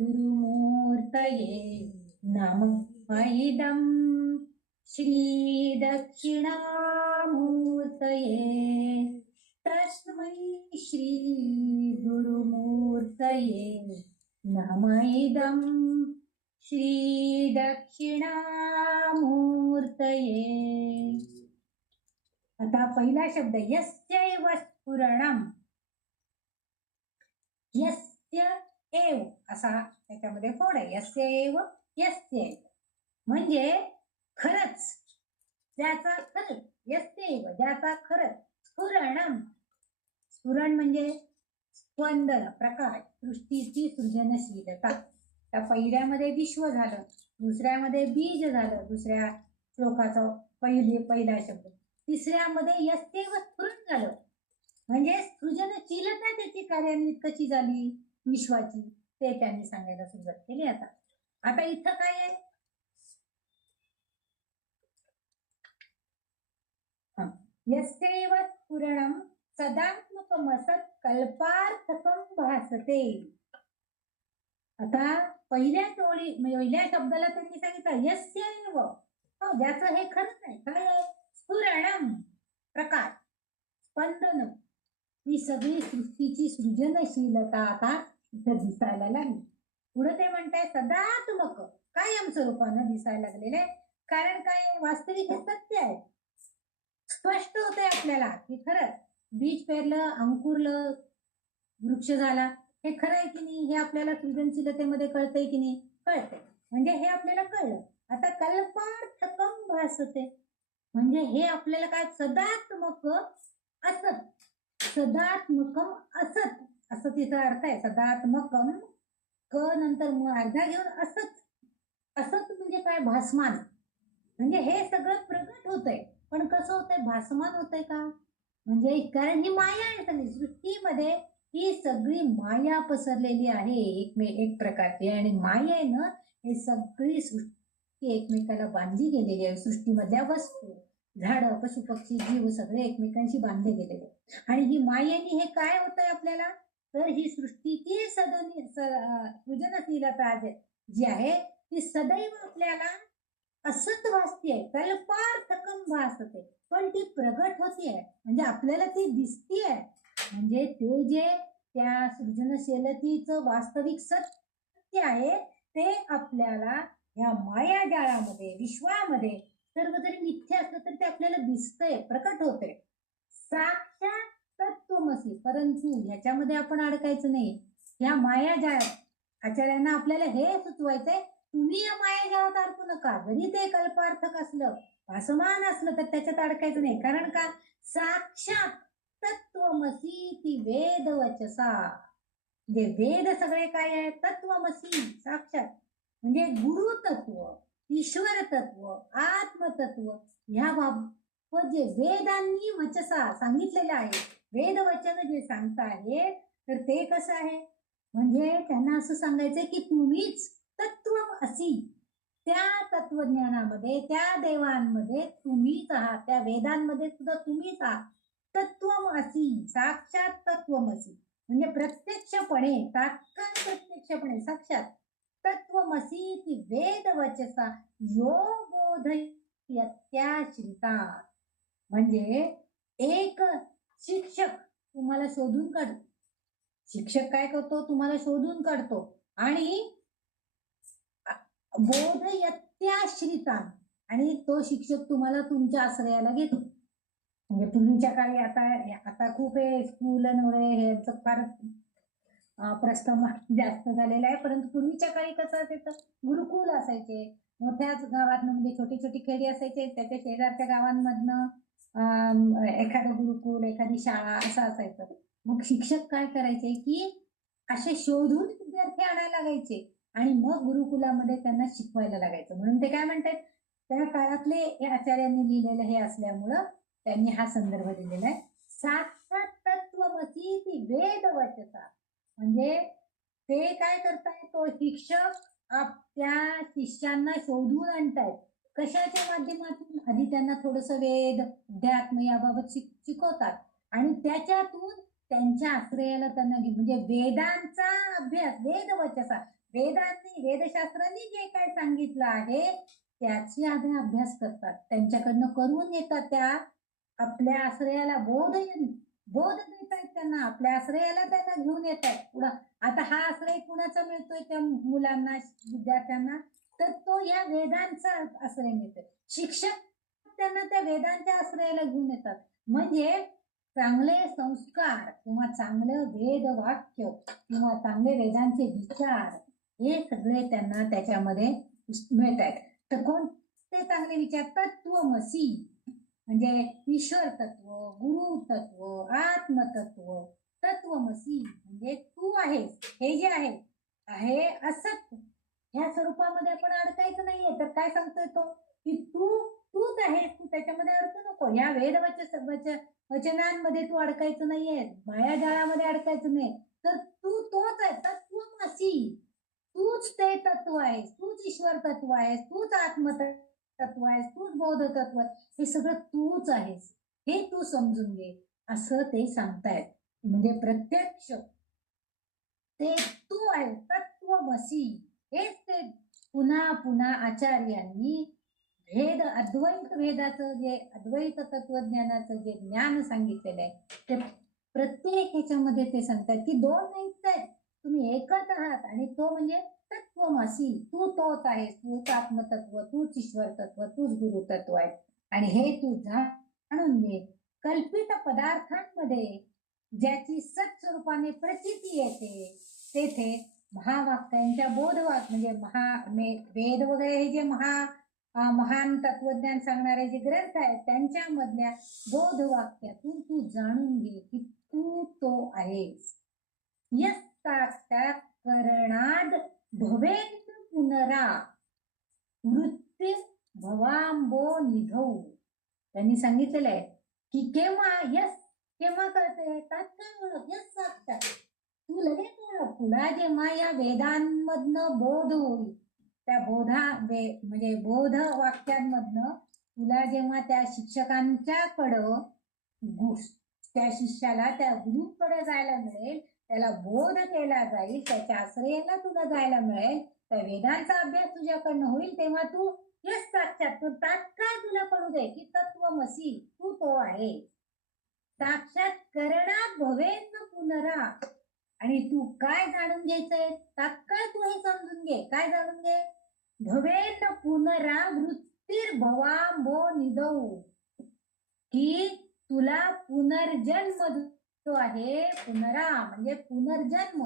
गुरुमूर्तये नमः इदं श्री दक्षिणामूर्तये तस्मै श्री गुरुमूर्तये नमः इदं श्री दक्षिणामूर्तये. आता पहिला शब्द यस्यैव स्फुरणं, यस्य एव असा त्याच्यामध्ये फोड आहे. यस्य एव यस्य म्हणजे खरंच, ज्याचा खरंच, यस्य एव ज्याचा खरंच, स्फुरणं, स्फुरण म्हणजे स्पंदन, प्रकाश, सृष्टीची सृजनशीलता. त्या पहिल्यामध्ये विश्व झालं, दुसऱ्यामध्ये बीज झालं, दुसऱ्या श्लोकाचा पहिला शब्द, तिसऱ्यामध्ये यस्यैव स्फुरण झालं म्हणजे सृजनशीलता त्याची कार्यान्वित कशी झाली विश्वाची ते त्यांनी सांगायला सुरुवात केली. आता इथं काय आहे, यस्यैव स्फुरणं सदात्मकमसत् कल्पार्थकं भासते. आता पहिल्याच ओळी म्हणजे पहिल्या शब्दाला त्यांनी सांगितलं यस्यैव, हो ज्याचं हे खरंच आहे. काय आहे? स्फुरणम, प्रकाश, स्पंदन, ही सगळी सृष्टीची सृजनशीलता आता इथं दिसायला लागली. पुढे ते म्हणताय सदात्मक, कायम स्वरूपानं दिसायला लागलेले. कारण काय, वास्तविक हे सत्य आहे. स्पष्ट होते आपल्याला की खरंच बीज पेरलं, अंकुरलं, वृक्ष झाला, हे खरं आहे की नाही, हे आपल्याला सृजनशीलतेमध्ये कळतंय की नाही, कळतंय. म्हणजे हे आपल्याला कळलं. आता कल्पार्थकम भासते, म्हणजे हे आपल्याला काय, सदात्मक असत, सदात्मकम असत, असं तिचा अर्थ आहे. सदात्मकम, क नंतर अर्धा घेऊन असत. असत म्हणजे काय, भासमान. म्हणजे हे सगळं प्रगट होतंय. पण कसं होतंय, भासमान होतंय का, म्हणजे कारण ही माया आहे सगळी सृष्टीमध्ये, ही सगळी माया पसरलेली आहे एक प्रकारची. आणि मायेनं हे सगळी सृष्टी एकमेकाला बांधली गेलेली आहे. सृष्टीमधल्या वस्तू, झाडं, पशु पक्षी, जीव सगळे एकमेकांशी बांधले गेलेले. आणि ही मायेने हे काय होतंय आपल्याला, तर ही सृष्टीची सृजनशीलता जी आहे ती सदैव आपल्याला असत भासतीये, कल्पार्थकम भासते, पण ती प्रगट होतीये, म्हणजे आपल्याला ती दिसतीये. म्हणजे ते जे त्या सृजनशीलतेचं वास्तविक सत्य आहे ते आपल्याला या मायाजाळामध्ये, विश्वामध्ये सर्व जरी मिथ्या असलं तर ते आपल्याला दिसतंय, प्रकट होते. साक्षात तत्वमसी, परंतु ह्याच्यामध्ये आपण अडकायचं नाही. या मायाजाळात आचार्यांना आपल्याला हे सुचवायचंय, तुम्ही या मायाजाळात अडकू नका. जरी ते कल्पार्थक असलं, भासमान असलं, तर त्याच्यात अडकायचं नाही. कारण का, साक्षात तत्वमसी ती वेद वचसा, जे वेद सगळे काय आहे, तत्वमसी साक्षात, म्हणजे गुरु तत्व, ईश्वर तत्व, आत्मतत्व, ह्या बाबत जे वेदांनी वचसा सांगितलेलं आहे, वेद वचन जे सांगता आहे, तर ते कसं आहे, म्हणजे त्यांना असं सांगायचंय की तुम्हीच तत्व असी, त्या तत्वज्ञानामध्ये, त्या देवांमध्ये तुम्हीच आहात, त्या वेदांमध्ये सुद्धा तुम्हीच आहात. तत्वमसी, साक्षात तत्वमसी, म्हणजे प्रत्यक्षपणे, तात्काळ प्रत्यक्षपणे, साक्षात तत्वमसी ती वेद वचसा यो बोधयत्याश्रिता, म्हणजे एक शिक्षक तुम्हाला शोधून काढतो. शिक्षक काय करतो, तुम्हाला शोधून काढतो आणि बोधयत्याश्रिता, आणि तो शिक्षक तुम्हाला तुमच्या आश्रयाला घेतो. म्हणजे पूर्वीच्या काळी, आता खूप हे स्कूल हे फार प्रस्ताव जास्त झालेला आहे, परंतु पूर्वीच्या काळी कसं असायचं, गुरुकुल असायचे. मोठ्याच गावातनं, म्हणजे छोटी छोटी खेडी असायचे, त्याच्या शेजारच्या गावांमधनं एखादं गुरुकुल, एखादी शाळा असं असायचं. मग शिक्षक काय करायचे की असे शोधून विद्यार्थी आणायला लागायचे आणि मग गुरुकुलामध्ये त्यांना शिकवायला लागायचं. म्हणून ते काय म्हणतात, त्या काळातले आचार्यांनी लिहिलेलं हे असल्यामुळं त्यांनी हा संदर्भ दिलेला आहे. साक्षात तत्वमसी ती वेद वचसा, म्हणजे ते काय करतायत, तो शिक्षक त्या शिष्यांना शोधून आणतायत. कशाच्या माध्यमातून, आधी त्यांना थोडस वेद, अध्यात्म याबाबत शिकवतात आणि त्याच्यातून त्यांच्या आश्रयाला त्यांना, म्हणजे वेदांचा अभ्यास, वेद वचसा, वेदांनी, वेदशास्त्रांनी जे काय सांगितलं आहे त्याची आधी अभ्यास करतात, त्यांच्याकडनं करून येतात, त्या आपल्या आश्रयाला बोध देत आहेत त्यांना, आपल्या आश्रयाला त्यांना घेऊन येत आहेत. आता हा आश्रय कुणाचा मिळतोय त्या मुलांना, विद्यार्थ्यांना, तर तो या वेदांचा आश्रय मिळतोय. शिक्षक त्यांना त्या वेदांच्या आश्रयाला घेऊन येतात. म्हणजे चांगले संस्कार किंवा चांगलं वेद वाक्य किंवा चांगले वेदांचे विचार हे सगळे त्यांना त्याच्यामध्ये मिळत आहेत. तर कोणते चांगले विचार, तत्वमसी म्हणजे ईश्वर तत्व, गुरु तत्व, आत्मतत्व, तत्वमसी म्हणजे तू आहेस, हे जे आहे असत, ह्या स्वरूपामध्ये आपण अडकायचं नाहीये. तर काय सांगतोय तो, की तूच आहेस, तू त्याच्यामध्ये अडकू नको. या वेद वचनांमध्ये तू अडकायचं नाहीये, मायाजाळामध्ये अडकायचं नाही. तर तू तोच आहे, तत्वमसी, तूच ते तत्व आहेस, तूच ईश्वर तत्व आहेस, तूच आत्मतत्व आहेस, तूच बोध तत्व, हे सगळं तूच आहेस, हे तू समजून घे, असं ते सांगतायत. म्हणजे प्रत्यक्ष ते तू आहे, तत्व तत्वमसी हेच ते पुन्हा पुन्हा आचार्यांनी अद्वैत भेदाचं जे अद्वैत तत्वज्ञानाचं जे ज्ञान सांगितलेलं आहे ते प्रत्येक ह्याच्यामध्ये ते सांगतात की दोन नाहीच आहेत, तुम्ही एकच आहात. आणि तो म्हणजे तत्वमसी, तू तोच आहेस, तूच आत्मतत्व, तूच ईश्वर तत्व, तूच गुरु तत्व आहे. आणि हे तू जाणून घे. कल्पित पदार्थांमध्ये ज्याची सत्स्वरूपाने प्रचिती येते तेथे महावाक्यांच्या बोधवाक म्हणजे वेद वगैरे हे जे महान तत्वज्ञान सांगणारे जे ग्रंथ आहेत त्यांच्यामधल्या बोधवाक्यातून तू जाणून घे की तू तो आहेस. यस्ताक्षात करणाद भवेन पुनरा वृत्ती भवांबो निधौ. त्यांनी सांगितलेलं आहे की केव्हा कळते, तात्काळ ओळख. यस साक्षात तू लगेच ओळख. तुला जेव्हा या वेदांमधनं बोध होईल, त्या म्हणजे बोध वाक्यांमधनं तुला जेव्हा त्या शिक्षकांच्याकडं त्या शिष्याला त्या गुरुकडे जायला मिळेल, त्याला बोध केला जाईल, त्याच्या आश्रयाला तुला जायला मिळेल, त्या वेदांचा अभ्यास तुझ्याकडनं होईल, तेव्हा तू यस साक्षात तात्काळ तुला कळू दे की तत्वमसी तू तो आहे. साक्षात करणात भवेन पुनरा. आणि तू काय जाणून घ्यायचंय, तात्काळ तू हे समजून घे. काय जाणून घे, भवेन पुनरा वृत्तीर्भवांबो निधौ, की तुला पुनर्जन्म जो आहे, पुनरा म्हणजे पुनर्जन्म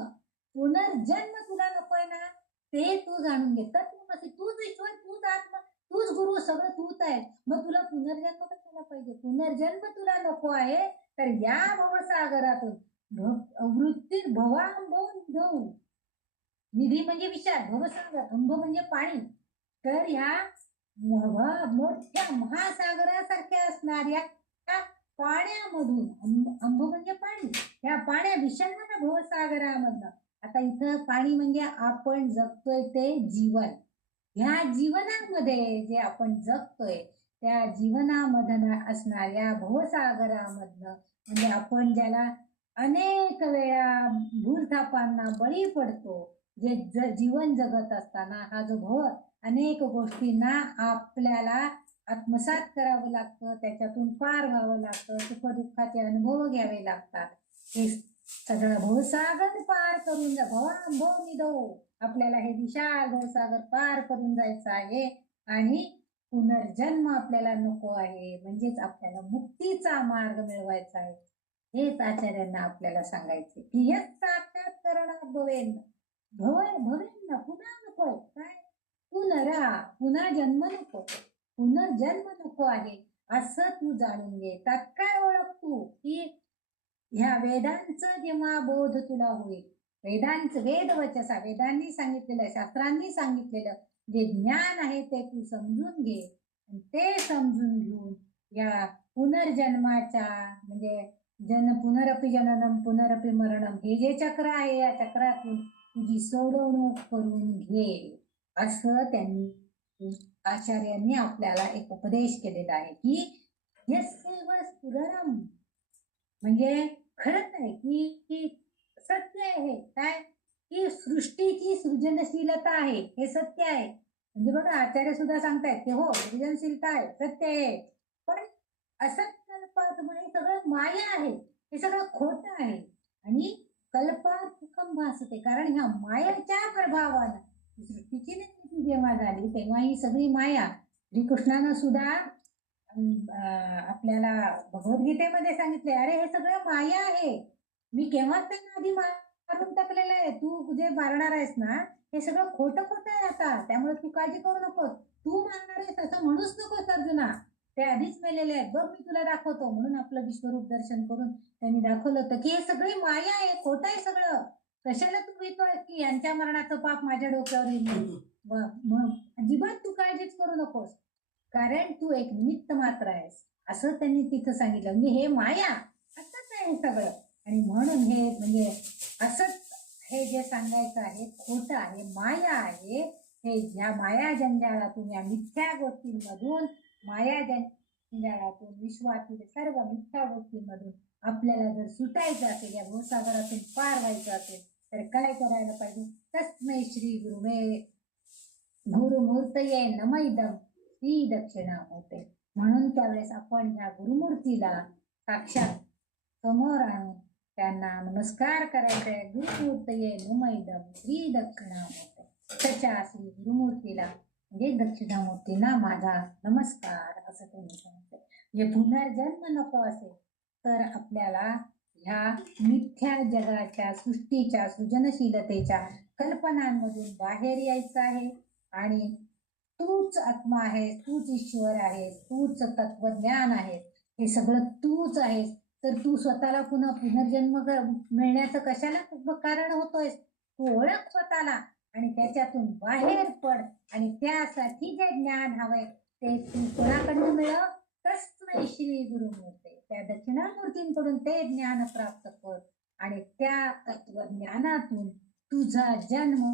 तुला नकोय ना, ते तू जाणून घे. तत्वमसी तूच ईश्वर, तूच आत्मा, तूच गुरु, सगळं तूच आहे. मग तुला पुनर्जन्म कशाला पाहिजे? पुनर्जन्म तुला नको आहे तर या भवसागरातून वृत्ती भवांबो निधौ, निधी म्हणजे विचार, भवसागर, अंब म्हणजे पाणी. तर ह्या मोठ्या महासागरासारख्या असणाऱ्या पाण्यामधून, अंब म्हणजे पाणी, या पाण्या विषण्ण भवसागरामधनं. आता इथं पाणी म्हणजे आपण जगतोय ते जीवन. ह्या जीवनामध्ये जे आपण जगतोय त्या जीवनामधनं असणाऱ्या भवसागरामधनं, म्हणजे आपण ज्याला अनेक वेळा भूलथापांना बळी पडतो, जे जीवन जगत असताना हा जो भव अनेक गोष्टींना आपल्याला आत्मसात करावं लागतं, त्याच्यातून पार व्हावं लागतं, सुखदुःखाचे अनुभव घ्यावे लागतात. हे सगळं भवसागर पार करून भवांबो निधौ, आपल्याला हे विशाल भवसागर पार करून जायचं आहे. आणि पुनर्जन्म आपल्याला नको आहे, म्हणजेच आपल्याला मुक्तीचा मार्ग मिळवायचा आहे. हेच आचार्यांना आपल्याला सांगायचे की यस साक्षात करणात भवेन ना, पुन्हा नकोय. काय पुन्हा जन्म नको, पुनर्जन्म नको आहे असं तू जाणून घे. तात्काळ ओळख तू की ह्या वेदांचं जेव्हा बोध तुला होईल, वेदवचसा, वेदांनी सांगितलेलं, शास्त्रांनी सांगितलेलं जे ज्ञान आहे ते तू समजून घे. ते समजून घेऊन या पुनर्जन्माच्या म्हणजे पुनरपि जननम पुनरपि मरणम हे जे चक्र आहे, या चक्रातून तुझी सोडवणूक करून घे, असं त्यांनी आचार्यांनी आपल्याला एक उपदेश केलेला आहे की यस्यैव स्फुरणम, म्हणजे खरंच आहे की सत्य आहे. काय की सृष्टीची सृजनशीलता आहे, हे सत्य आहे. म्हणजे बघा आचार्य सुद्धा सांगतायत की हो सृजनशीलता आहे, सत्य आहे. पण असत्कल्पात सगळं माया आहे, हे सगळं खोटं आहे. आणि कल्पात भासते, कारण ह्या मायाच्या प्रभावानं सृष्टीची निर्मिती जेव्हा झाली तेव्हा ही सगळी माया, श्रीकृष्णानं सुद्धा आपल्याला भगवद्गीतेमध्ये सांगितले, अरे हे सगळं माया आहे, मी केव्हाच त्यांना आधी मारून टाकलेलं आहे, तू जे मारणार आहेस ना हे सगळं खोटं आहे आता, त्यामुळे तू काळजी करू नकोस, तू मारणार आहेस असं म्हणूच नकोस अर्जुना, ते आधीच मेलेले आहेत, बघ मी तुला दाखवतो. म्हणून आपलं विश्वरूप दर्शन करून त्यांनी दाखवलं होतं की हे सगळी माया आहे, खोटं आहे सगळं. कशाला तू भीतोय की यांच्या मरणाचं पाप माझ्या डोक्यावर येईल? अजिबात तू काळजीच करू नकोस, कारण तू एक निमित्त मात्र आहेस, असं त्यांनी तिथं सांगितलं. म्हणजे हे माया असंच आहे सगळं. आणि म्हणून हे म्हणजे असंच हे जे सांगायचं आहे खोटं आहे, माया आहे. हे ज्या माया जंजाळातून, या मिथ्या गोष्टींमधून, माया जंजाळातून, विश्वातील सर्व मिथ्या गोष्टींमधून आपल्याला जर सुटायचं असेल, या भवसागरातून पार व्हायचं असेल तर काय करायला पाहिजे? तस्मै श्री गुरुमूर्तये नमः इदं श्री दक्षिणामूर्ते. म्हणून त्यावेळेस आपण ह्या गुरुमूर्तीला साक्षात समोर आणून त्यांना नमस्कार करायचा आहे. गुरुमूर्तये नमः इदं श्री दक्षिणामूर्ते. त्याच्या श्री गुरुमूर्तीला म्हणजे दक्षिणामूर्तींना माझा नमस्कार असं त्यांनी सांगितलं. म्हणजे पुनर्जन्म नको असेल तर आपल्याला ह्या मिथ्या जगाच्या सृष्टीच्या सृजनशीलतेच्या कल्पनांमधून बाहेर यायचं आहे आणि तूच आत्मा आहेस, तूच ईश्वर आहेस, तूच तत्वज्ञान आहेस, हे सगळं तूच आहेस. तर तू स्वतःला पुन्हा पुनर्जन्म मिळण्याचं कशाला कारण होतोयस? तू ओळख स्वतःला आणि त्याच्यातून बाहेर पड आणि त्यासाठी जे ज्ञान हवंय ते तू कोणाकडून मिळव? तस्मै श्री गुरुमूर्ते. त्या दक्षिणामूर्तींकडून ते ज्ञान प्राप्त कर आणि त्या तत्वज्ञानातून तुझा जन्म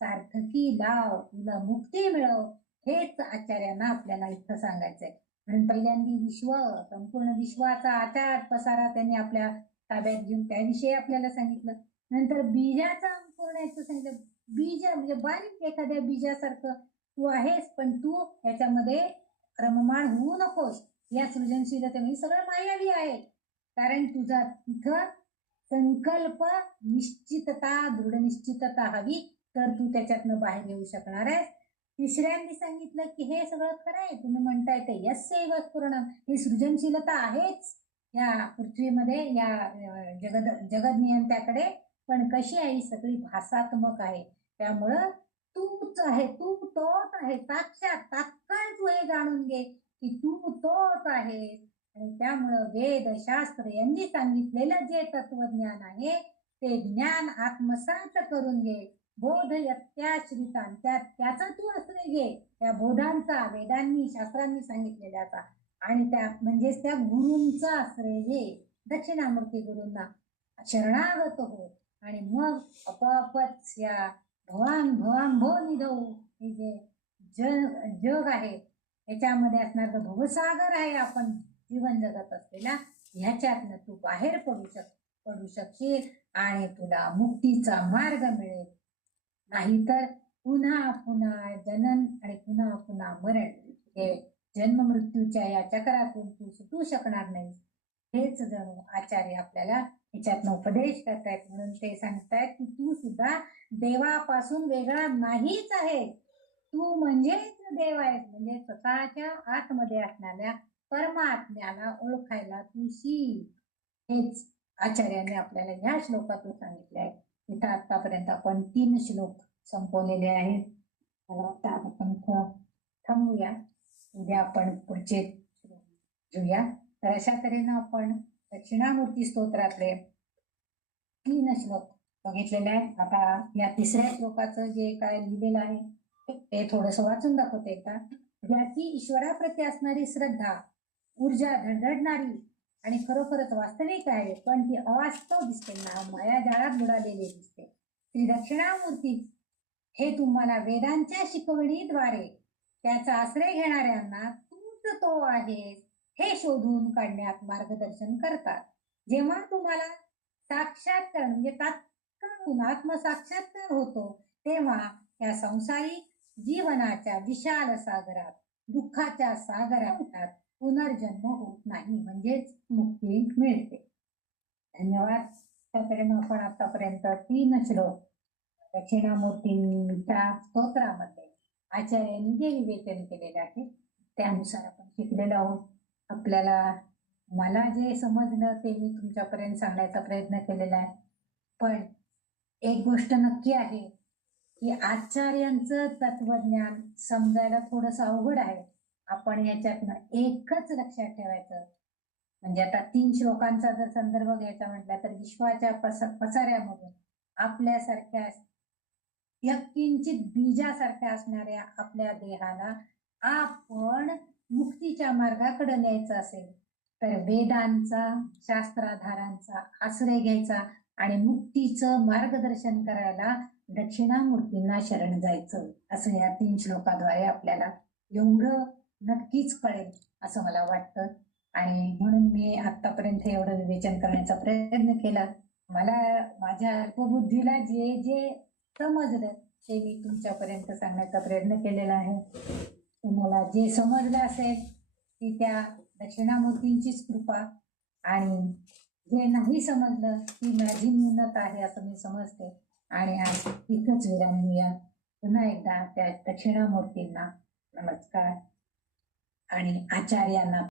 सार्थकी लाव, तुला मुक्ती मिळव. हेच आचार्यांना आपल्याला इथं सांगायचंय. म्हणून पहिल्यांदा संपूर्ण विश्वाचा आचार पसारा त्यांनी आपल्या ताब्यात घेऊन त्याविषयी आपल्याला सांगितलं. नंतर बीजाचा अंकुरण्याचं सांगितलं. बीज म्हणजे बारीक एखाद्या बीजासारखं तू आहेस, पण तू याच्यामध्ये रममाण होऊ नकोस. या सृजनशीलतेमध्ये सगळं मायावी आहे. कारण तुझा तिथं संकल्प निश्चितता, दृढ निश्चितता हवी तर तू त्याच्यातनं बाहेर येऊ शकणार आहेस. तिसऱ्यांनी सांगितलं की हे सगळं खरं आहे, तुम्ही म्हणताय ते यस्यैव स्फुरणं, ही सृजनशीलता आहेच या पृथ्वीमध्ये, या जगद नियंत्याकडे, पण कशी आहे? ही सगळी भासात्मक आहे. त्यामुळं तूच आहे, तू तोच आहे, साक्षात तात्काळ तू हे जाणून घे की तू तोच आहे. आणि त्यामुळं वेद शास्त्र यांनी सांगितलेलं जे तत्वज्ञान आहे ते ज्ञान आत्मसात करून घे. बोध यत्याश्रितान, त्याचा तू आश्रय घे, त्या बोधांचा, वेदांनी शास्त्रांनी सांगितलेल्याचा, आणि त्या म्हणजेच त्या गुरूंचा आश्रय घे. दक्षिणामूर्ती गुरूंना शरणागत हो आणि मग आपोआपच या भवांभो निधो, हे जे जग आहे याच्यामध्ये असणारं भवसागर आहे आपण जीवन जगत असलेला, ह्याच्यातनं तू बाहेर पडू शकशील आणि तुला मुक्तीचा मार्ग मिळेल. नाहीतर पुन्हा पुन्हा जनन आणि पुन्हा पुन्हा मरण, हे जन्म मृत्यूच्या या चक्रातून तू सुटू शकणार नाही. हेच जणू आचार्य आपल्याला ह्याच्यातनं उपदेश करतायत. म्हणून ते सांगतायत की तू सुद्धा देवापासून वेगळा नाहीच आहे. तू म्हणजेच देव आहेस. म्हणजे स्वतःच्या आतमध्ये असणाऱ्या परमात्म्याला ओळखायला तू शिक. हेच आचार्याने आपल्याला ह्या श्लोकातून सांगितले आहे. इथं आतापर्यंत आपण 3 श्लोक संपवलेले आहेत. मला वाटतं आपण थांबूया, उद्या आपण पुढचे घेऊया. तर अशा तऱ्हेनं आपण दक्षिणामूर्ती स्तोत्रातले 3 श्लोक बघितलेले आहेत. आता या 3ऱ्या श्लोकाचं जे काय लिहिलेलं आहे ते थोडंसं वाचून दाखवते एकदा. ज्याची ईश्वराप्रती असणारी श्रद्धा, ऊर्जा धडधडणारी आणि खरोखरच वास्तविक आहे, पण ती अवास्तव दिसते ना, माया जाळात बुडालेली दिसते. श्री दक्षिणामूर्ती हे तुम्हाला वेदांच्या शिकवणीद्वारे त्याचा आश्रय घेणाऱ्यांना तूच तो आहेस हे शोधून काढण्यात मार्गदर्शन करतात. जेव्हा तुम्हाला साक्षात्कार म्हणजे तात्काळ आत्मसाक्षात्कार होतो तेव्हा या संसारिक जीवनाच्या विशाल सागरात, दुःखाच्या सागरात पुनर्जन्म होत नाही, म्हणजेच मुक्ती मिळते. धन्यवाद. त्यातऱ्हेनं आपण आतापर्यंत 3 श्लोक दक्षिणामूर्तींच्या स्तोत्रामध्ये आचार्यांनी जे विवेचन केलेले आहे त्यानुसार आपण शिकलेलो आहोत. आपल्याला मला जे समजलं ते मी तुमच्यापर्यंत सांगण्याचा प्रयत्न केलेला आहे. पण एक गोष्ट नक्की आहे की आचार्यांचं तत्वज्ञान समजायला थोडंसं अवघड आहे. आपण याच्यातनं एकच लक्षात ठेवायचं, म्हणजे आता 3 श्लोकांचा जर संदर्भ घ्यायचा म्हटला तर विश्वाच्या पसाऱ्यामधून आपल्यासारख्या यत्किंचित बीजासारख्या असणाऱ्या आपल्या देहाला आपण मुक्तीच्या मार्गाकडे न्यायचं असेल तर वेदांचा, शास्त्राधारांचा आश्रय घ्यायचा आणि मुक्तीचं मार्गदर्शन करायला दक्षिणामूर्तींना शरण जायचं, असं या 3 श्लोकाद्वारे आपल्याला एवढं नक्कीच कळेल असं मला वाटतं. आणि म्हणून मी आतापर्यंत एवढं विवेचन करण्याचा प्रयत्न केला. मला माझ्या अल्पबुद्धीला जे जे समजलं ते मी तुमच्यापर्यंत सांगण्याचा प्रयत्न केलेला आहे. तुम्हाला जे समजलं असेल ती त्या दक्षिणामूर्तींचीच कृपा, आणि जे नाही समजलं ती माझी न्यूनता आहे असं मी समजते. आणि आज इथंच विराम घेऊया. पुन्हा एकदा त्या दक्षिणामूर्तींना नमस्कार आणि आचार्यांना